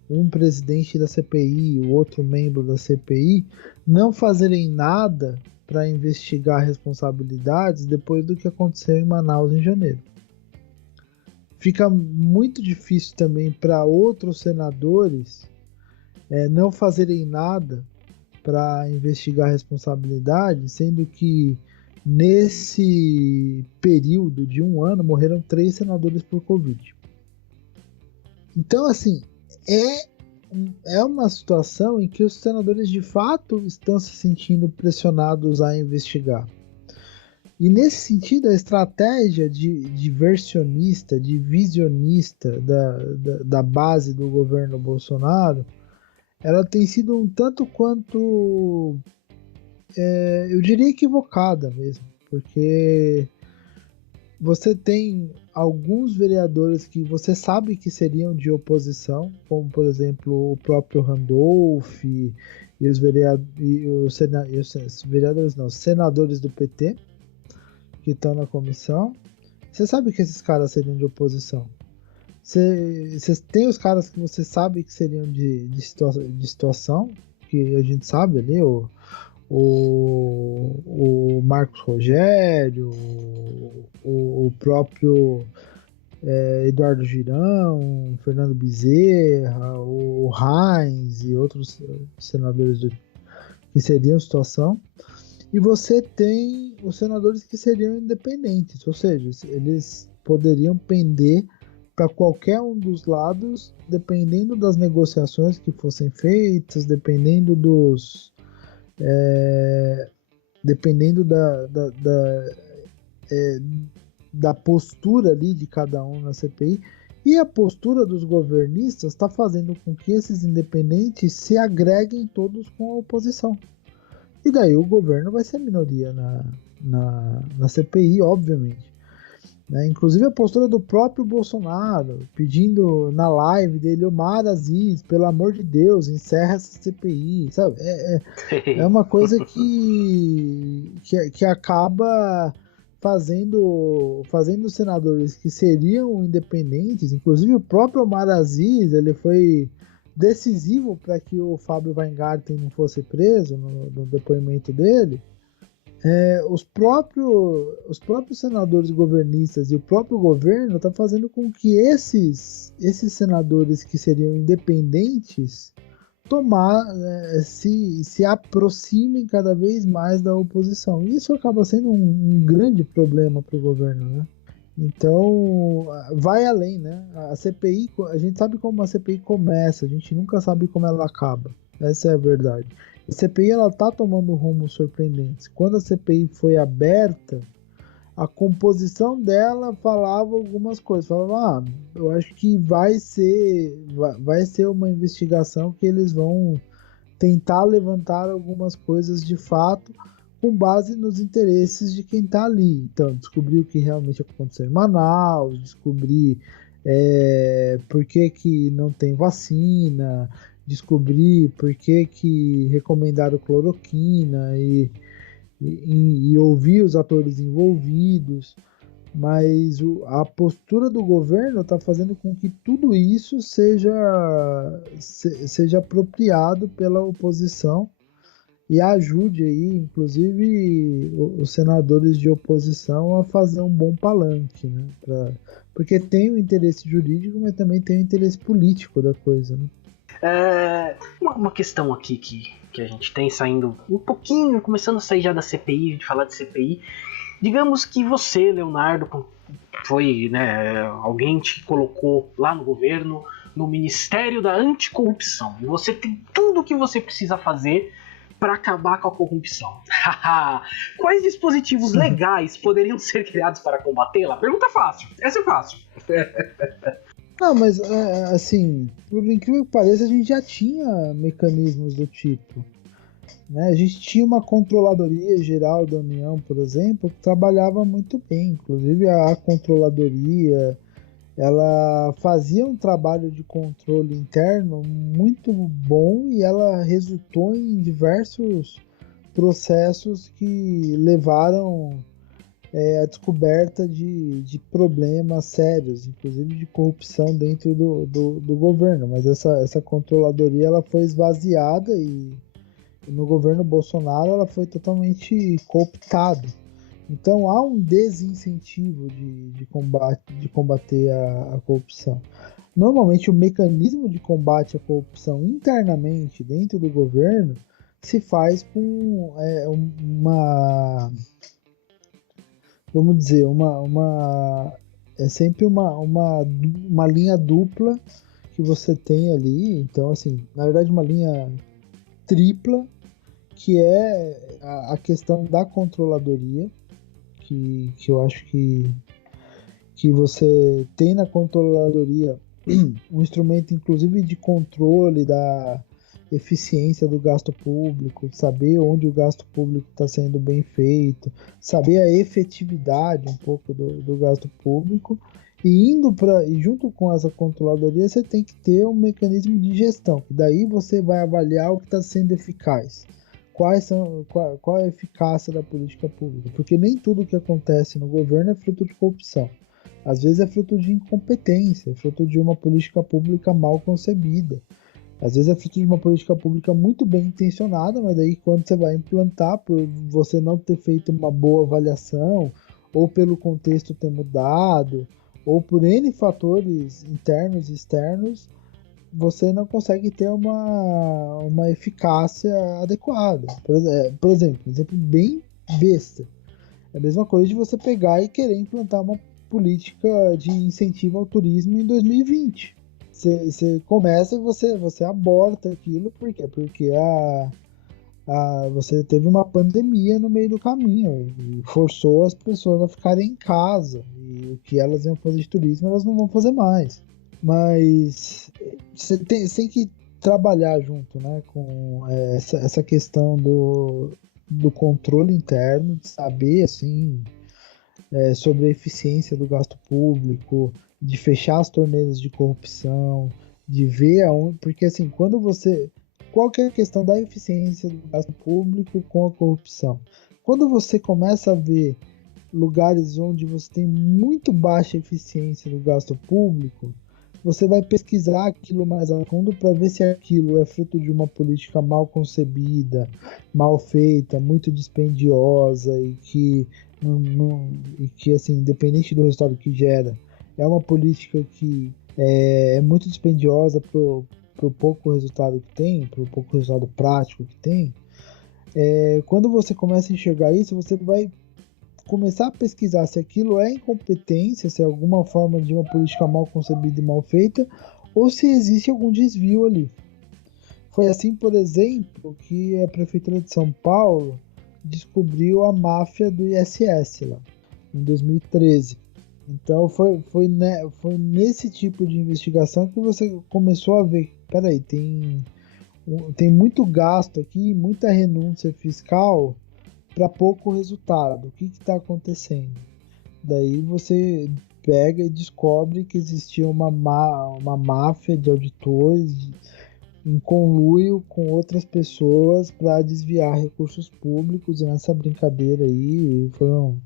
um presidente da CPI, o outro membro da CPI, não fazerem nada para investigar responsabilidades depois do que aconteceu em Manaus em janeiro. Fica muito difícil também para outros senadores não fazerem nada para investigar responsabilidades, sendo que nesse período de 1 ano morreram 3 senadores por Covid. Então, assim, é uma situação em que os senadores de fato estão se sentindo pressionados a investigar. E nesse sentido, a estratégia de diversionista, de visionista da base do governo Bolsonaro, ela tem sido um tanto quanto, eu diria, equivocada mesmo, porque você tem alguns vereadores que você sabe que seriam de oposição, como por exemplo o próprio Randolph e os senadores do PT que estão na comissão. Você sabe que esses caras seriam de oposição. Você tem os caras que você sabe que seriam de situação, que a gente sabe ali, o Marcos Rogério, o próprio Eduardo Girão, Fernando Bezerra, o Heinz e outros senadores que seriam situação. E você tem os senadores que seriam independentes, ou seja, eles poderiam pender para qualquer um dos lados, dependendo das negociações que fossem feitas, dependendo da postura ali de cada um na CPI. E a postura dos governistas está fazendo com que esses independentes se agreguem todos com a oposição. E daí o governo vai ser minoria na CPI, obviamente. Inclusive a postura do próprio Bolsonaro, pedindo na live dele, Omar Aziz, pelo amor de Deus, encerra essa CPI, sabe? É uma coisa que acaba fazendo os senadores que seriam independentes, inclusive o próprio Omar Aziz, ele foi decisivo para que o Fábio Weingarten não fosse preso no depoimento dele. Os próprios senadores governistas e o próprio governo estão fazendo com que esses senadores que seriam independentes se aproximem cada vez mais da oposição. E isso acaba sendo um grande problema para o governo, né? Então, vai além, né? A CPI, a gente sabe como a CPI começa, a gente nunca sabe como ela acaba. Essa é a verdade. A CPI ela tá tomando rumos surpreendentes. Quando a CPI foi aberta, a composição dela falava algumas coisas. Falava, eu acho que vai ser uma investigação que eles vão tentar levantar algumas coisas de fato com base nos interesses de quem está ali. Então, descobrir o que realmente aconteceu em Manaus, descobrir por que não tem vacina, descobrir por que recomendaram cloroquina e ouvir os atores envolvidos. Mas a postura do governo está fazendo com que tudo isso seja apropriado pela oposição e ajude aí, inclusive, os senadores de oposição a fazer um bom palanque, né? Porque tem o interesse jurídico, mas também tem o interesse político da coisa, né? Uma questão aqui que a gente tem saindo um pouquinho, começando a sair já da CPI, de falar de CPI. Digamos que você, Leonardo, foi, né, alguém te colocou lá no governo, no Ministério da Anticorrupção, e você tem tudo o que você precisa fazer para acabar com a corrupção. Quais dispositivos legais poderiam ser criados para combatê-la? Pergunta fácil. Essa é fácil. Não, mas assim, por incrível que pareça, a gente já tinha mecanismos do tipo. Né? A gente tinha uma Controladoria Geral da União, por exemplo, que trabalhava muito bem. Inclusive a Controladoria, ela fazia um trabalho de controle interno muito bom e ela resultou em diversos processos que levaram a descoberta de problemas sérios, inclusive de corrupção dentro do governo, mas essa controladoria ela foi esvaziada e no governo Bolsonaro ela foi totalmente cooptada. Então há um desincentivo de combater a corrupção. Normalmente o mecanismo de combate à corrupção internamente dentro do governo se faz com vamos dizer, é sempre uma linha dupla que você tem ali. Então, assim, na verdade, uma linha tripla, que é a questão da controladoria, que eu acho que você tem na controladoria um instrumento, inclusive, de controle da eficiência do gasto público, saber onde o gasto público está sendo bem feito, saber a efetividade um pouco do gasto público, e junto com essa controladoria você tem que ter um mecanismo de gestão, daí você vai avaliar o que está sendo eficaz. Qual é a eficácia da política pública? Porque nem tudo que acontece no governo é fruto de corrupção. Às vezes é fruto de incompetência, é fruto de uma política pública mal concebida. Às vezes é fruto de uma política pública muito bem intencionada, mas daí quando você vai implantar, por você não ter feito uma boa avaliação, ou pelo contexto ter mudado, ou por N fatores internos e externos, você não consegue ter uma eficácia adequada. Por exemplo, um exemplo bem besta. É a mesma coisa de você pegar e querer implantar uma política de incentivo ao turismo em 2020. Você começa e você aborta aquilo, por quê? Porque você teve uma pandemia no meio do caminho e forçou as pessoas a ficarem em casa. E o que elas iam fazer de turismo, elas não vão fazer mais. Mas você tem que trabalhar junto, né, com essa questão do controle interno, de saber, assim, sobre a eficiência do gasto público, de fechar as torneiras de corrupção, de ver aonde. Porque, assim, qual que é a questão da eficiência do gasto público com a corrupção? Quando você começa a ver lugares onde você tem muito baixa eficiência do gasto público, você vai pesquisar aquilo mais a fundo para ver se aquilo é fruto de uma política mal concebida, mal feita, muito dispendiosa e que assim, independente do resultado que gera, é uma política que é muito dispendiosa pro pouco resultado que tem, pro pouco resultado prático que tem. Quando você começa a enxergar isso, você vai começar a pesquisar se aquilo é incompetência, se é alguma forma de uma política mal concebida e mal feita, ou se existe algum desvio ali. Foi assim, por exemplo, que a Prefeitura de São Paulo descobriu a máfia do ISS lá, em 2013. Então foi nesse tipo de investigação que você começou a ver, peraí, tem muito gasto aqui, muita renúncia fiscal para pouco resultado. O que está acontecendo? Daí você pega e descobre que existia uma máfia de auditores em conluio com outras pessoas para desviar recursos públicos, e nessa brincadeira aí foram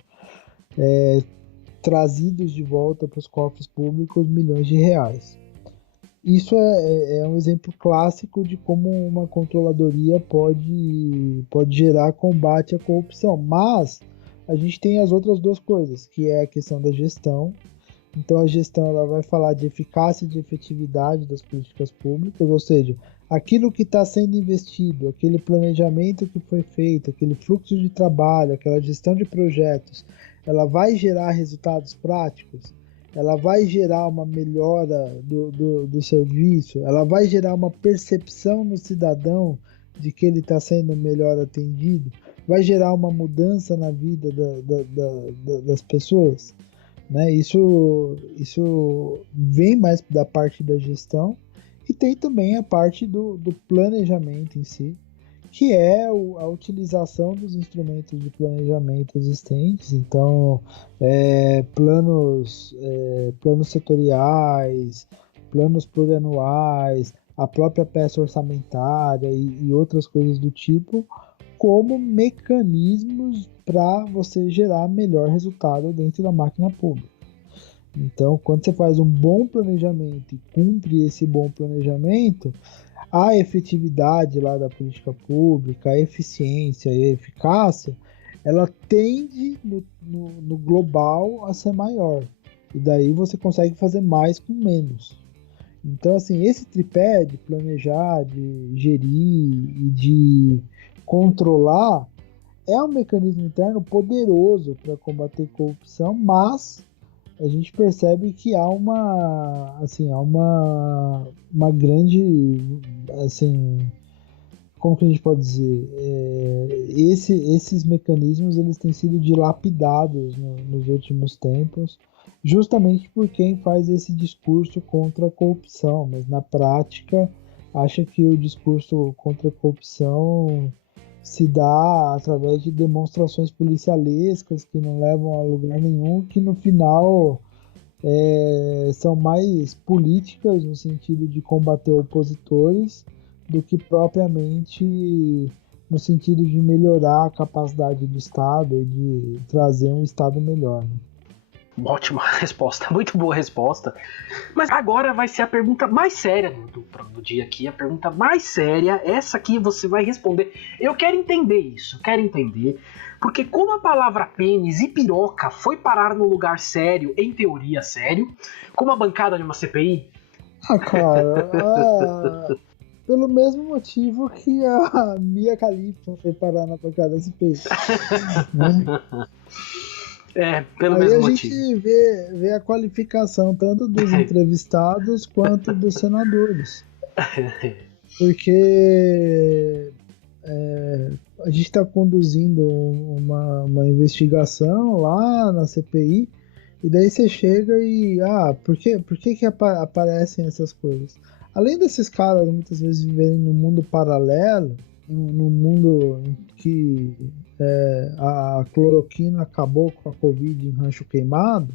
trazidos de volta para os cofres públicos milhões de reais. Isso é um exemplo clássico de como uma controladoria pode gerar combate à corrupção. Mas a gente tem as outras duas coisas, que é a questão da gestão. Então a gestão ela vai falar de eficácia e de efetividade das políticas públicas, ou seja, aquilo que está sendo investido, aquele planejamento que foi feito, aquele fluxo de trabalho, aquela gestão de projetos, ela vai gerar resultados práticos? Ela vai gerar uma melhora do serviço, ela vai gerar uma percepção no cidadão de que ele está sendo melhor atendido, vai gerar uma mudança na vida das pessoas, né? Isso vem mais da parte da gestão, e tem também a parte do planejamento em si, que é a utilização dos instrumentos de planejamento existentes. Então, planos setoriais, planos plurianuais, a própria peça orçamentária e outras coisas do tipo, como mecanismos para você gerar melhor resultado dentro da máquina pública. Então, quando você faz um bom planejamento e cumpre esse bom planejamento, a efetividade lá da política pública, a eficiência e a eficácia, ela tende no global a ser maior. E daí você consegue fazer mais com menos. Então, assim, esse tripé de planejar, de gerir e de controlar é um mecanismo interno poderoso para combater corrupção, mas a gente percebe que há uma grande, assim, como que a gente pode dizer, esses mecanismos eles têm sido dilapidados nos últimos tempos, justamente por quem faz esse discurso contra a corrupção, mas na prática acha que o discurso contra a corrupção se dá através de demonstrações policialescas que não levam a lugar nenhum, que no final são mais políticas no sentido de combater opositores do que propriamente no sentido de melhorar a capacidade do Estado e de trazer um Estado melhor, né? Ótima resposta, muito boa resposta. Mas agora vai ser a pergunta mais séria do dia aqui, a pergunta mais séria, essa aqui você vai responder. Eu quero entender isso, porque como a palavra pênis e piroca foi parar no lugar sério, em teoria sério, como a bancada de uma CPI? Cara, pelo mesmo motivo que a Mia Khalifa foi parar na bancada da CPI. Né? Pelo mesmo motivo. Aí a gente vê a qualificação tanto dos entrevistados quanto dos senadores. Porque a gente está conduzindo uma investigação lá na CPI, e daí você chega e... por que aparecem essas coisas? Além desses caras muitas vezes viverem num mundo paralelo, num mundo em que a cloroquina acabou com a Covid em Rancho Queimado,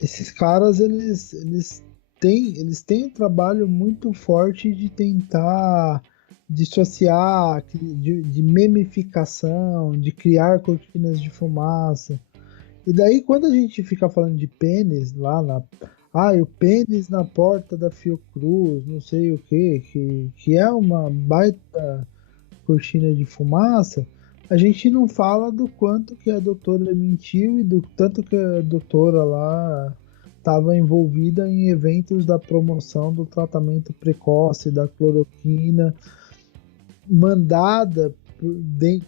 esses caras eles têm um trabalho muito forte de tentar dissociar, de memificação, de criar cortinas de fumaça. E daí quando a gente fica falando de pênis lá o pênis na porta da Fiocruz, não sei o que é uma baita cortina de fumaça, a gente não fala do quanto que a doutora mentiu e do tanto que a doutora lá estava envolvida em eventos da promoção do tratamento precoce da cloroquina, mandada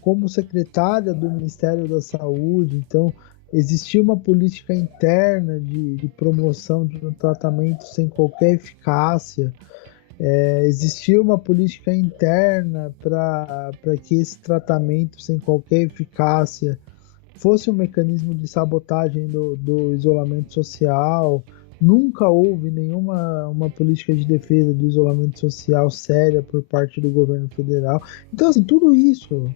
como secretária do Ministério da Saúde. Então existia uma política interna de promoção de um tratamento sem qualquer eficácia. Existia uma política interna para que esse tratamento sem qualquer eficácia fosse um mecanismo de sabotagem do isolamento social. Nunca houve uma política de defesa do isolamento social séria por parte do governo federal. Então, assim, tudo isso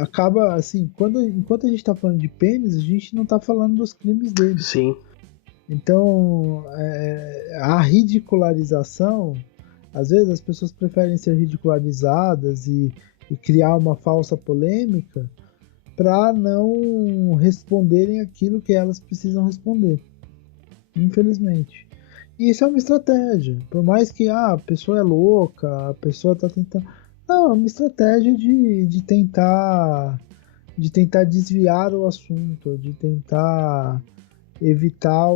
acaba, assim, enquanto a gente está falando de pênis, a gente não está falando dos crimes deles. Sim. Então, a ridicularização, às vezes as pessoas preferem ser ridicularizadas e criar uma falsa polêmica para não responderem aquilo que elas precisam responder, infelizmente. E isso é uma estratégia, por mais que a pessoa é louca, a pessoa está tentando... Não, é uma estratégia de tentar desviar o assunto, de tentar evitar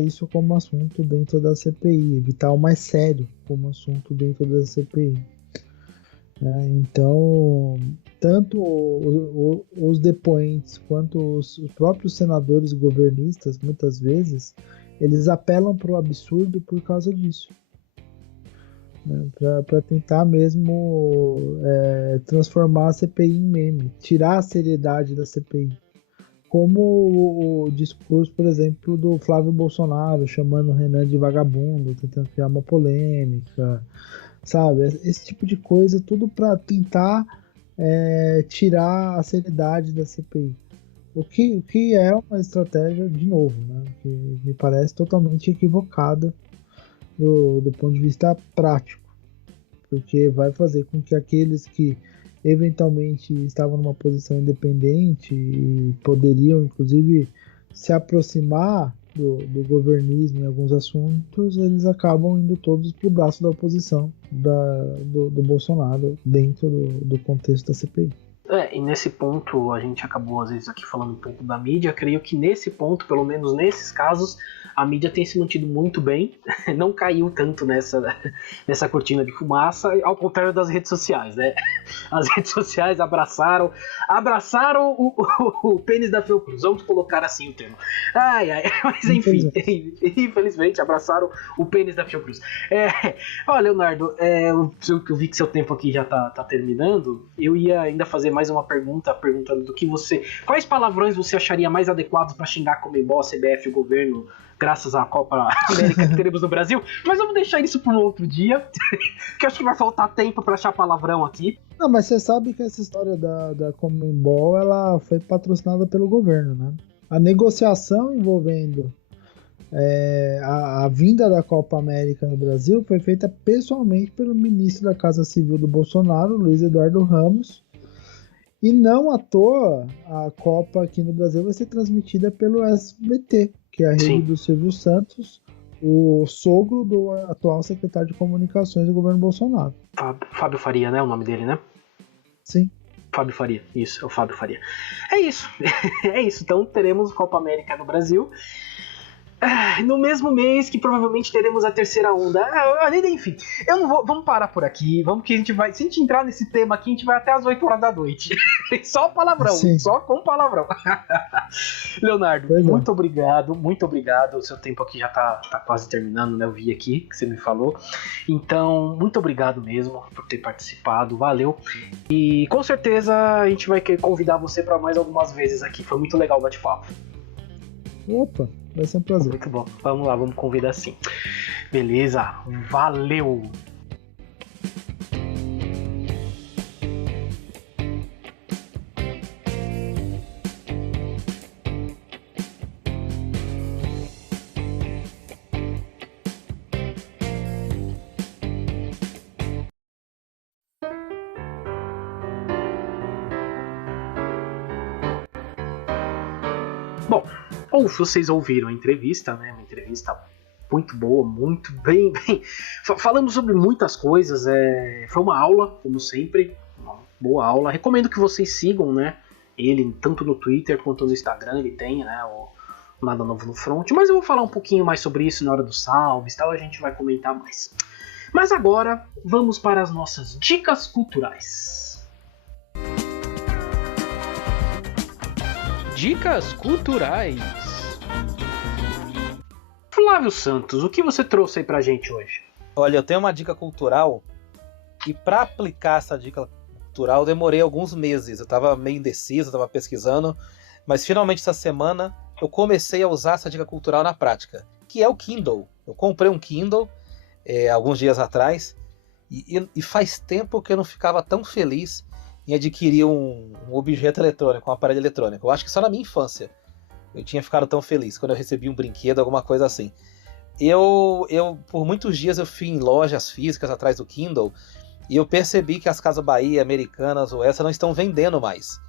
isso como assunto dentro da CPI, evitar o mais sério como assunto dentro da CPI. Então, tanto os depoentes quanto os próprios senadores governistas, muitas vezes, eles apelam para o absurdo por causa disso. Para tentar mesmo transformar a CPI em meme, tirar a seriedade da CPI. Como o discurso, por exemplo, do Flávio Bolsonaro chamando o Renan de vagabundo, tentando criar uma polêmica, sabe? Esse tipo de coisa, tudo para tentar tirar a seriedade da CPI. O que é uma estratégia, de novo, né, que me parece totalmente equivocada do ponto de vista prático. porque vai fazer com que aqueles que eventualmente estavam numa posição independente e poderiam, inclusive, se aproximar do governismo em alguns assuntos, eles acabam indo todos para o braço da oposição do Bolsonaro dentro do contexto da CPI. E nesse ponto a gente acabou às vezes aqui falando um pouco da mídia. Creio que nesse ponto, pelo menos nesses casos, a mídia tem se mantido muito bem, não caiu tanto nessa cortina de fumaça, ao contrário das redes sociais, né? As redes sociais abraçaram o pênis da Fiocruz, vamos colocar assim o termo. Mas enfim, infelizmente abraçaram o pênis da Fiocruz. Olha, Leonardo, eu vi que seu tempo aqui já tá terminando, eu ia ainda fazer mais uma pergunta, perguntando quais palavrões você acharia mais adequados para xingar a Conmebol, a CBF e o governo, graças à Copa América que teremos no Brasil, mas vamos deixar isso para um outro dia, porque acho que vai faltar tempo para achar palavrão aqui. Não, mas você sabe que essa história da Conmebol, ela foi patrocinada pelo governo, né? A negociação envolvendo a vinda da Copa América no Brasil foi feita pessoalmente pelo ministro da Casa Civil do Bolsonaro, Luiz Eduardo Ramos, e não à toa a Copa aqui no Brasil vai ser transmitida pelo SBT, que é a rede do Silvio Santos, o sogro do atual secretário de Comunicações do governo Bolsonaro. Fábio Faria, né? O nome dele, né? Sim. Fábio Faria, isso, é o Fábio Faria. É isso, então teremos Copa América no Brasil. No mesmo mês que provavelmente teremos a terceira onda. Enfim, eu não vou. Vamos parar por aqui. Vamos que a gente vai. Se a gente entrar nesse tema aqui, a gente vai até as 8 horas da noite. Só palavrão, só com palavrão. Leonardo, muito obrigado. O seu tempo aqui já tá quase terminando, né? Eu vi aqui que você me falou. Então, muito obrigado mesmo por ter participado. Valeu. E com certeza a gente vai querer convidar você para mais algumas vezes aqui. Foi muito legal o bate-papo. Opa, vai ser um prazer. Muito bom. Vamos lá, vamos convidar sim. Beleza, valeu! Bom, ou se vocês ouviram a entrevista, né? Uma entrevista muito boa, muito bem. Falamos sobre muitas coisas. Foi uma aula, como sempre, uma boa aula. Recomendo que vocês sigam, né? Ele tanto no Twitter quanto no Instagram. Ele tem, né? O Nada Novo no Front. Mas eu vou falar um pouquinho mais sobre isso na hora dos salves, tal. A gente vai comentar mais. Mas agora vamos para as nossas dicas culturais. Dicas culturais. Flávio Santos, o que você trouxe aí pra gente hoje? Olha, eu tenho uma dica cultural e para aplicar essa dica cultural eu demorei alguns meses. Eu tava meio indeciso, eu tava pesquisando, mas finalmente essa semana eu comecei a usar essa dica cultural na prática, que é o Kindle. Eu comprei um Kindle alguns dias atrás e faz tempo que eu não ficava tão feliz em adquirir um objeto eletrônico, um aparelho eletrônico. Eu acho que só na minha infância eu tinha ficado tão feliz quando eu recebi um brinquedo, alguma coisa assim. Eu por muitos dias eu fui em lojas físicas atrás do Kindle e eu percebi que as Casas Bahia, Americanas ou essa não estão vendendo mais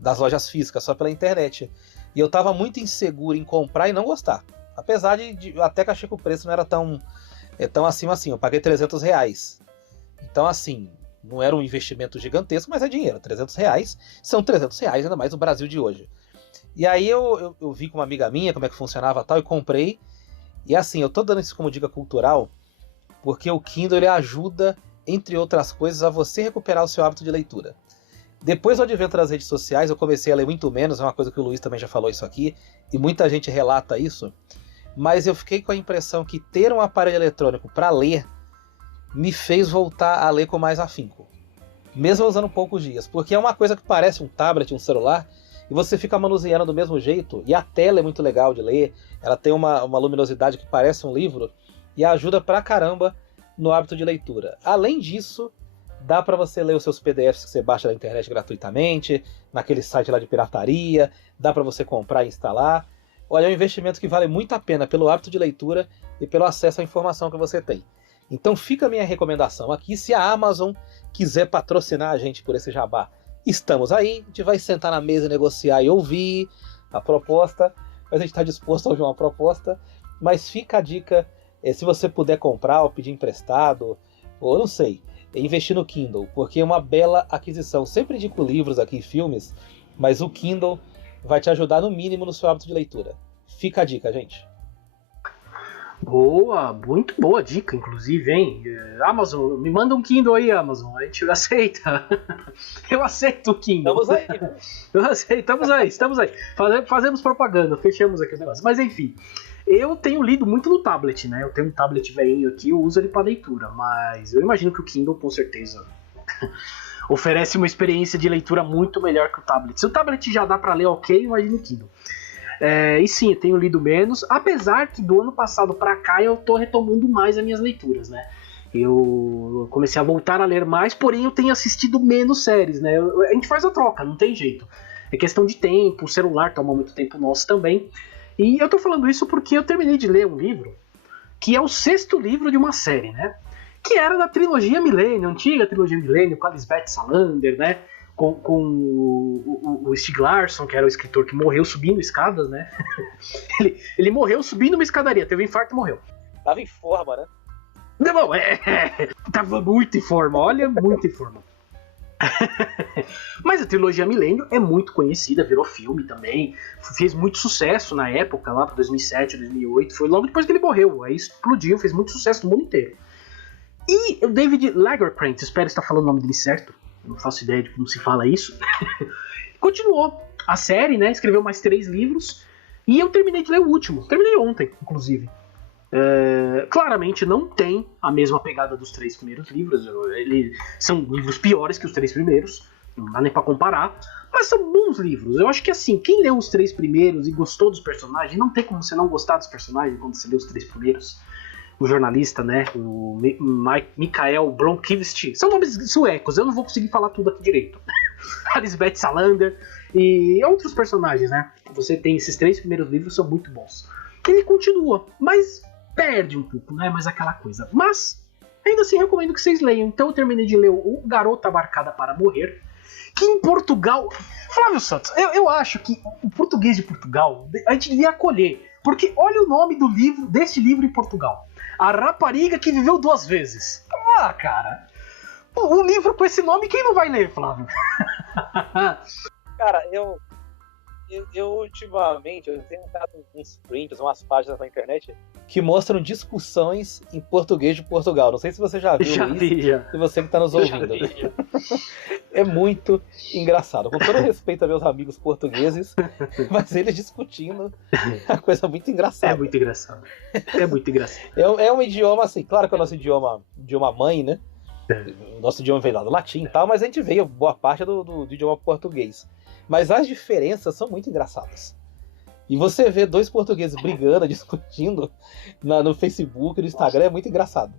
das lojas físicas, só pela internet. E eu estava muito inseguro em comprar e não gostar. Apesar de até que achei que o preço não era tão acima assim. Eu paguei R$300. Então assim, não era um investimento gigantesco, mas é dinheiro. R$300 são R$300, ainda mais no Brasil de hoje. E aí eu vi com uma amiga minha como é que funcionava tal, e comprei. E assim, eu tô dando isso como dica cultural, porque o Kindle ele ajuda, entre outras coisas, a você recuperar o seu hábito de leitura. Depois do advento das redes sociais, eu comecei a ler muito menos, é uma coisa que o Luiz também já falou isso aqui, e muita gente relata isso, mas eu fiquei com a impressão que ter um aparelho eletrônico para ler me fez voltar a ler com mais afinco, mesmo usando poucos dias, porque é uma coisa que parece um tablet, um celular, e você fica manuseando do mesmo jeito, e a tela é muito legal de ler, ela tem uma luminosidade que parece um livro, e ajuda pra caramba no hábito de leitura. Além disso, dá para você ler os seus PDFs que você baixa da internet gratuitamente, naquele site lá de pirataria, dá para você comprar e instalar. Olha, é um investimento que vale muito a pena pelo hábito de leitura e pelo acesso à informação que você tem. Então fica a minha recomendação aqui, se a Amazon quiser patrocinar a gente por esse jabá, estamos aí, a gente vai sentar na mesa, negociar e ouvir a proposta, mas a gente está disposto a ouvir uma proposta, mas fica a dica, se você puder comprar ou pedir emprestado, ou não sei, investir no Kindle, porque é uma bela aquisição. Sempre indico livros aqui, filmes, mas o Kindle vai te ajudar no mínimo no seu hábito de leitura. Fica a dica, gente. Boa, muito boa dica, inclusive, hein? Amazon, me manda um Kindle aí, Amazon, a gente aceita. Eu aceito o Kindle. Estamos aí. Eu aceito, estamos aí. Fazemos propaganda, fechamos aqui o negócio. Mas enfim, eu tenho lido muito no tablet, né? Eu tenho um tablet velhinho aqui, eu uso ele para leitura, mas eu imagino que o Kindle, com certeza, oferece uma experiência de leitura muito melhor que o tablet. Se o tablet já dá para ler ok, imagina o Kindle. E sim, eu tenho lido menos, apesar que do ano passado pra cá eu tô retomando mais as minhas leituras, né? Eu comecei a voltar a ler mais, porém eu tenho assistido menos séries, né? A gente faz a troca, não tem jeito. É questão de tempo, o celular toma muito tempo nosso também. E eu tô falando isso porque eu terminei de ler um livro, que é o 6º livro de uma série, né? Que era da trilogia Millennium, antiga trilogia Millennium, com a Lisbeth Salander, né? Com o Stieg Larsson, que era o escritor que morreu subindo escadas, né? ele morreu subindo uma escadaria, teve um infarto e morreu. Tava em forma, né? Não, tava muito em forma, olha, muito em forma. Mas a trilogia Millennium é muito conhecida, virou filme também, fez muito sucesso na época, lá para 2007, 2008, foi logo depois que ele morreu, aí explodiu, fez muito sucesso no mundo inteiro. E o David Lagercrantz, espero estar falando o nome dele certo, não faço ideia de como se fala isso. Continuou a série, né? Escreveu mais 3 livros. E eu terminei de ler o último. Terminei ontem, inclusive. Claramente não tem a mesma pegada dos 3 primeiros livros. São livros piores que os 3 primeiros. Não dá nem pra comparar. Mas são bons livros. Eu acho que assim, quem leu os 3 primeiros e gostou dos personagens, não tem como você não gostar dos personagens quando você lê os 3 primeiros. O jornalista, né, o Mikael Blomkvist, são nomes suecos, eu não vou conseguir falar tudo aqui direito. A Lisbeth Salander e outros personagens, né? Você tem esses 3 primeiros livros, são muito bons. Ele continua, mas perde um pouco, não é mais aquela coisa. Mas, ainda assim, recomendo que vocês leiam. Então eu terminei de ler o Garota Marcada para Morrer, que em Portugal... Flávio Santos, eu acho que o português de Portugal, a gente devia acolher, porque olha o nome do livro, deste livro em Portugal. A Rapariga que Viveu 2 Vezes. Ah, cara. Um livro com esse nome, quem não vai ler, Flávio? Cara, eu ultimamente eu tenho dado uns prints, umas páginas na internet que mostram discussões em português de Portugal. Não sei se você já viu isso, se você que está nos ouvindo. É muito engraçado. Com todo respeito a meus amigos portugueses, mas eles discutindo é coisa muito engraçada. É muito engraçado. É muito engraçado. É um idioma assim, claro que é o nosso idioma mãe, né? O nosso idioma veio lá do latim e tal, mas a gente veio boa parte do idioma português. Mas as diferenças são muito engraçadas. E você vê 2 portugueses brigando, discutindo no Facebook, no Instagram, é muito engraçado.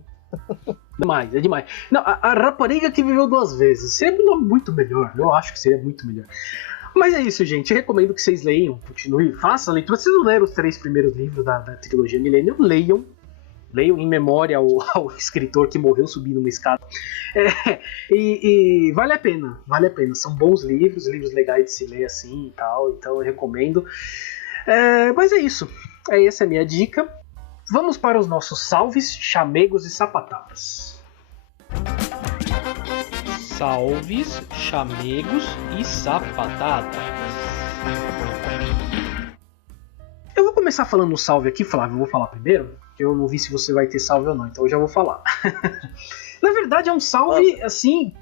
Demais, é demais. Não, a Rapariga que Viveu 2 Vezes. Seria um nome muito melhor. Eu acho que seria muito melhor. Mas é isso, gente. Eu recomendo que vocês leiam, continuem, façam a leitura. Se vocês não leram os 3 primeiros livros da trilogia Millennium, leiam. Leiam em memória ao escritor que morreu subindo uma escada. E vale a pena, vale a pena. São bons livros legais de se ler assim e tal, então eu recomendo. Mas é isso, essa é a minha dica. Vamos para os nossos salves, chamegos e sapatadas. Salves, chamegos e sapatadas. Eu vou começar falando um salve aqui, Flávio, eu vou falar primeiro. Eu não vi se você vai ter salve ou não, então eu já vou falar. Na verdade é um salve, assim...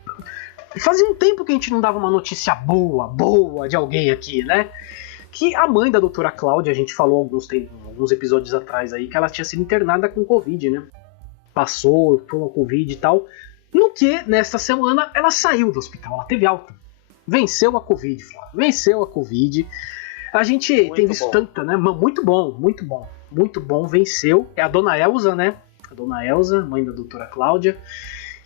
Fazia um tempo que a gente não dava uma notícia boa de alguém aqui, né? Que a mãe da doutora Cláudia, a gente falou alguns episódios atrás aí, que ela tinha sido internada com Covid, né? Passou a Covid e tal. No que, nesta semana, ela saiu do hospital, ela teve alta. Venceu a Covid, Flávio. Venceu a Covid. A gente tem visto tanta, né? Muito bom, venceu. É a dona Elza, né? A dona Elza, mãe da doutora Cláudia.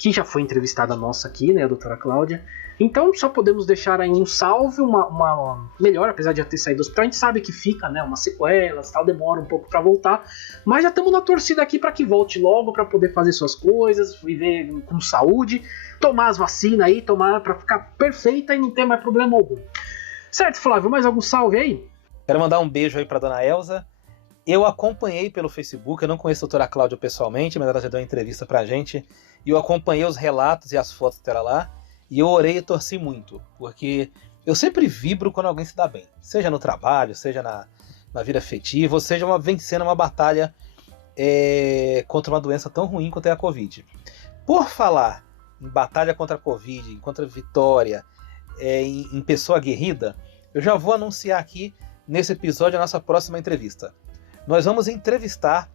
que já foi entrevistada nossa aqui, né, a doutora Cláudia. Então só podemos deixar aí um salve, uma melhor, apesar de já ter saído do hospital, a gente sabe que fica, né, umas sequelas, tal, demora um pouco para voltar, mas já estamos na torcida aqui para que volte logo, para poder fazer suas coisas, viver com saúde, tomar as vacinas aí, tomar para ficar perfeita e não ter mais problema algum. Certo, Flávio, mais algum salve aí? Quero mandar um beijo aí para dona Elza. Eu acompanhei pelo Facebook, eu não conheço a doutora Cláudia pessoalmente, mas ela já deu uma entrevista pra gente, e eu acompanhei os relatos e as fotos dela lá, e eu orei e torci muito, porque eu sempre vibro quando alguém se dá bem, seja no trabalho, seja na vida afetiva, ou seja vencendo uma batalha contra uma doença tão ruim quanto é a Covid. Por falar em batalha contra a Covid, contra a vitória, em pessoa aguerrida, eu já vou anunciar aqui nesse episódio a nossa próxima entrevista. Nós vamos entrevistar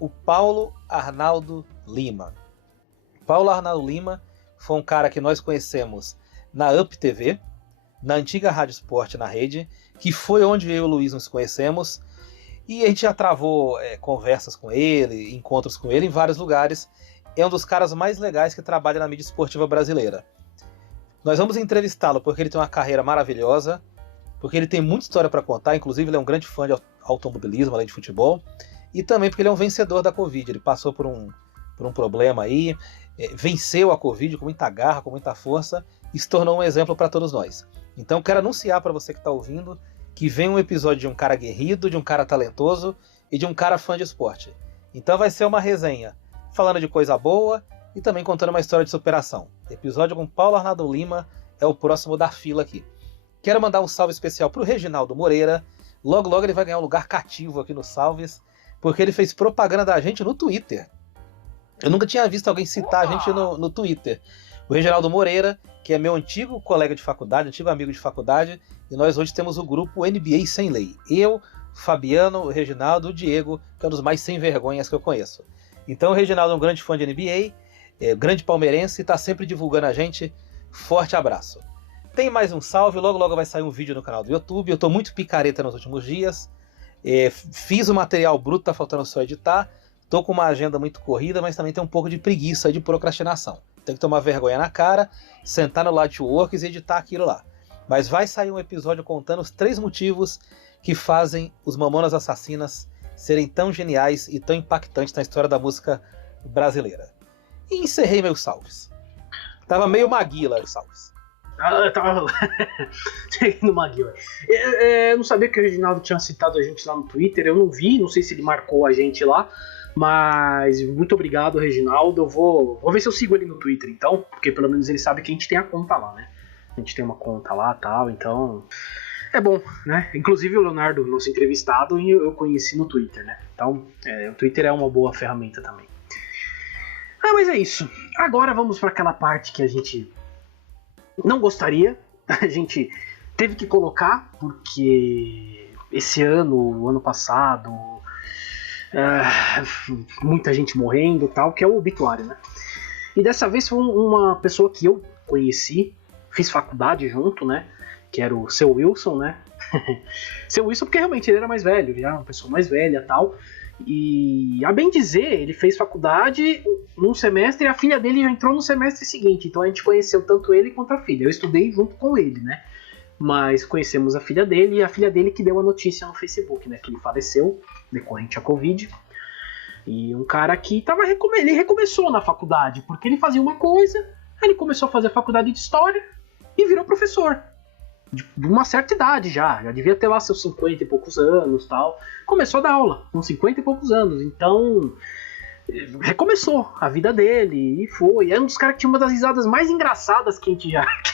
o Paulo Arnaldo Lima. Paulo Arnaldo Lima foi um cara que nós conhecemos na UP TV, na antiga Rádio Esporte na Rede, que foi onde eu e o Luiz nos conhecemos, e a gente já travou conversas com ele, encontros com ele em vários lugares. É um dos caras mais legais que trabalha na mídia esportiva brasileira. Nós vamos entrevistá-lo porque ele tem uma carreira maravilhosa, porque ele tem muita história para contar, inclusive ele é um grande fã de automobilismo, além de futebol, e também porque ele é um vencedor da Covid. Ele passou por um problema aí, venceu a Covid com muita garra, com muita força, e se tornou um exemplo para todos nós. Então quero anunciar para você que está ouvindo que vem um episódio de um cara aguerrido, de um cara talentoso e de um cara fã de esporte. Então vai ser uma resenha falando de coisa boa e também contando uma história de superação. Episódio com Paulo Arnaldo Lima é o próximo da fila aqui. Quero mandar um salve especial para o Reginaldo Moreira. Logo, logo ele vai ganhar um lugar cativo aqui nos salves, porque ele fez propaganda da gente no Twitter. Eu nunca tinha visto alguém citar a gente no Twitter. O Reginaldo Moreira, que é meu antigo colega de faculdade, antigo amigo de faculdade, e nós hoje temos o grupo NBA Sem Lei. Eu, Fabiano, o Reginaldo, o Diego, que é um dos mais sem vergonhas que eu conheço. Então o Reginaldo é um grande fã de NBA, grande palmeirense, e está sempre divulgando a gente. Forte abraço. Tem mais um salve, logo logo vai sair um vídeo no canal do YouTube. Eu tô muito picareta nos últimos dias. Fiz o material bruto, tá faltando só editar. Tô com uma agenda muito corrida, mas também tem um pouco de preguiça, de procrastinação. Tem que tomar vergonha na cara, sentar no Lightworks e editar aquilo lá. Mas vai sair um episódio contando os 3 motivos que fazem os Mamonas Assassinas serem tão geniais e tão impactantes na história da música brasileira. E encerrei meus salves. Tava meio maguila os salves. Tava no Maguila. Eu não sabia que o Reginaldo tinha citado a gente lá no Twitter. Eu não vi, não sei se ele marcou a gente lá. Mas muito obrigado, Reginaldo. Eu vou ver se eu sigo ele no Twitter, então. Porque pelo menos ele sabe que a gente tem a conta lá, né? A gente tem uma conta lá e tal, então é bom, né? Inclusive o Leonardo, nosso entrevistado, eu conheci no Twitter, né? Então o Twitter é uma boa ferramenta também. Mas é isso. Agora vamos para aquela parte que a gente não gostaria, a gente teve que colocar, porque esse ano, o ano passado, muita gente morrendo e tal, que é o obituário, né? E dessa vez foi uma pessoa que eu conheci, fiz faculdade junto, né? Que era o Seu Wilson, né? Seu Wilson porque realmente ele era mais velho, ele era uma pessoa mais velha e tal. E, a bem dizer, ele fez faculdade num semestre e a filha dele já entrou no semestre seguinte. Então a gente conheceu tanto ele quanto a filha. Eu estudei junto com ele, né? Mas conhecemos a filha dele e a filha dele que deu a notícia no Facebook, né? Que ele faleceu decorrente à Covid. E um cara que ele recomeçou na faculdade, porque ele fazia uma coisa, aí ele começou a fazer a faculdade de História e virou professor. De uma certa idade já devia ter lá seus 50 e poucos anos tal. Começou a dar aula com 50 e poucos anos, então recomeçou a vida dele e foi. Era um dos caras que tinha uma das risadas mais engraçadas que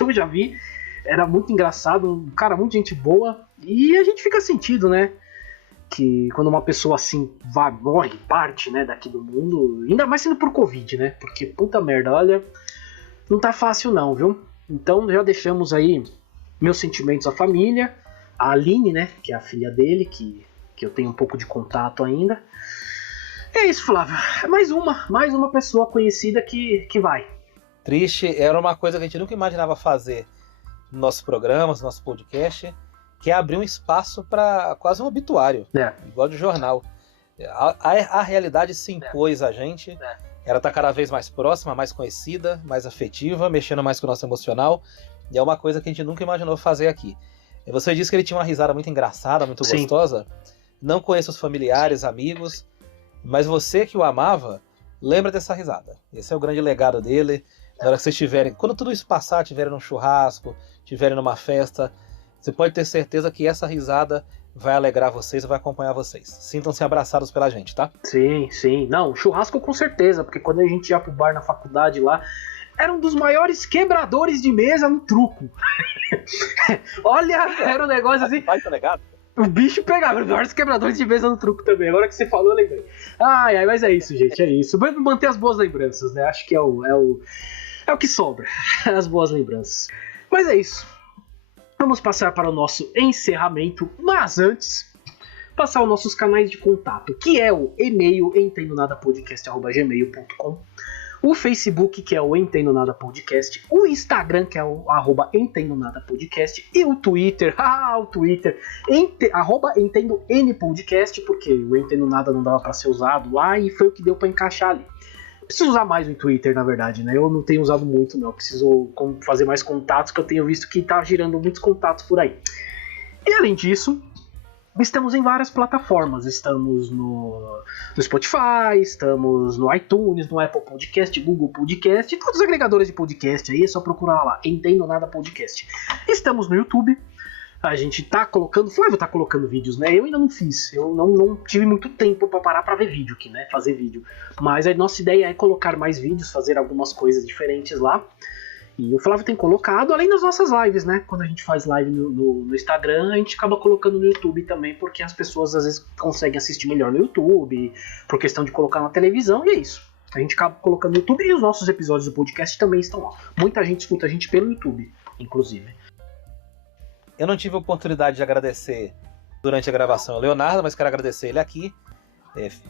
eu já vi. Era muito engraçado, um cara muito gente boa. E a gente fica sentido, né? Que quando uma pessoa assim morre, parte, né, daqui do mundo, ainda mais sendo por Covid, né? Porque puta merda, olha, não tá fácil não, viu? Então já deixamos aí meus sentimentos à família, a Aline, né, que é a filha dele, que eu tenho um pouco de contato ainda. É isso, Flávio. Mais uma pessoa conhecida que vai. Triste, era uma coisa que a gente nunca imaginava fazer nos nossos programas, no nosso podcast, que é abrir um espaço para quase um obituário, igual de jornal. A realidade se impôs a gente, ela tá cada vez mais próxima, mais conhecida, mais afetiva, mexendo mais com o nosso emocional, e é uma coisa que a gente nunca imaginou fazer aqui. E você disse que ele tinha uma risada muito engraçada, muito Sim. gostosa. Não conheço os familiares, amigos, mas você que o amava, lembra dessa risada. Esse é o grande legado dele. Na hora que vocês estiverem, quando tudo isso passar, estiverem num churrasco, estiverem numa festa, você pode ter certeza que essa risada vai alegrar vocês e vai acompanhar vocês. Sintam-se abraçados pela gente, tá? Sim, sim. Não, churrasco com certeza, porque quando a gente ia pro bar na faculdade lá, era um dos maiores quebradores de mesa no truco. Olha, era um negócio assim. Vai, tá legado? O bicho pegava, os maiores quebradores de mesa no truco também. Agora que você falou, eu lembrei. Ai, mas é isso, gente, é isso. Vamos manter as boas lembranças, né? Acho que é o que sobra, as boas lembranças. Mas é isso. Vamos passar para o nosso encerramento, mas antes, passar os nossos canais de contato, que é o e-mail entendonadapodcast@gmail.com, o Facebook, que é o Entendo Nada Podcast, o Instagram, que é o @entendonadapodcast, e o Twitter, @EntendoNPodcast, porque o Entendo Nada não dava para ser usado lá e foi o que deu para encaixar ali. Preciso usar mais o Twitter, na verdade, né? Eu não tenho usado muito, não. Preciso fazer mais contatos, que eu tenho visto que tá girando muitos contatos por aí. E além disso, estamos em várias plataformas. Estamos no Spotify, estamos no iTunes, no Apple Podcast, Google Podcast, e todos os agregadores de podcast aí, é só procurar lá, Entendo Nada Podcast. Estamos no YouTube. A gente tá colocando, Flávio tá colocando vídeos, né? Eu ainda não fiz, eu não tive muito tempo pra parar pra ver vídeo aqui, né? Fazer vídeo. Mas a nossa ideia é colocar mais vídeos, fazer algumas coisas diferentes lá. E o Flávio tem colocado, além das nossas lives, né? Quando a gente faz live no Instagram, a gente acaba colocando no YouTube também, porque as pessoas às vezes conseguem assistir melhor no YouTube, por questão de colocar na televisão, e é isso. A gente acaba colocando no YouTube e os nossos episódios do podcast também estão lá. Muita gente escuta a gente pelo YouTube, inclusive. Eu não tive a oportunidade de agradecer durante a gravação ao Leonardo, mas quero agradecer ele aqui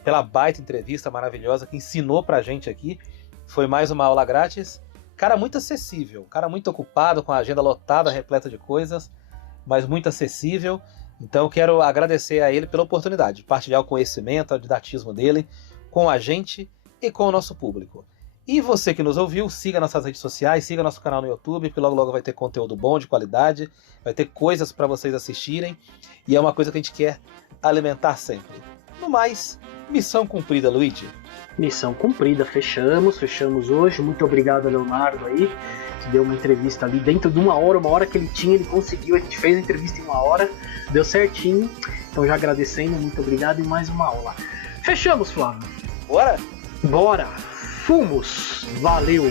pela baita entrevista maravilhosa que ensinou pra gente aqui. Foi mais uma aula grátis. Cara muito acessível, cara muito ocupado, com a agenda lotada, repleta de coisas, mas muito acessível. Então eu quero agradecer a ele pela oportunidade de partilhar o conhecimento, o didatismo dele com a gente e com o nosso público. E você que nos ouviu, siga nossas redes sociais, siga nosso canal no YouTube, que logo logo vai ter conteúdo bom, de qualidade, vai ter coisas para vocês assistirem, e é uma coisa que a gente quer alimentar sempre. No mais, missão cumprida, Luigi. Missão cumprida, fechamos hoje. Muito obrigado, Leonardo, aí, que deu uma entrevista ali dentro de uma hora que ele tinha, ele conseguiu, a gente fez a entrevista em 1 hora, deu certinho, então já agradecendo, muito obrigado e mais uma aula. Fechamos, Flávio. Bora? Bora! Fomos! Valeu!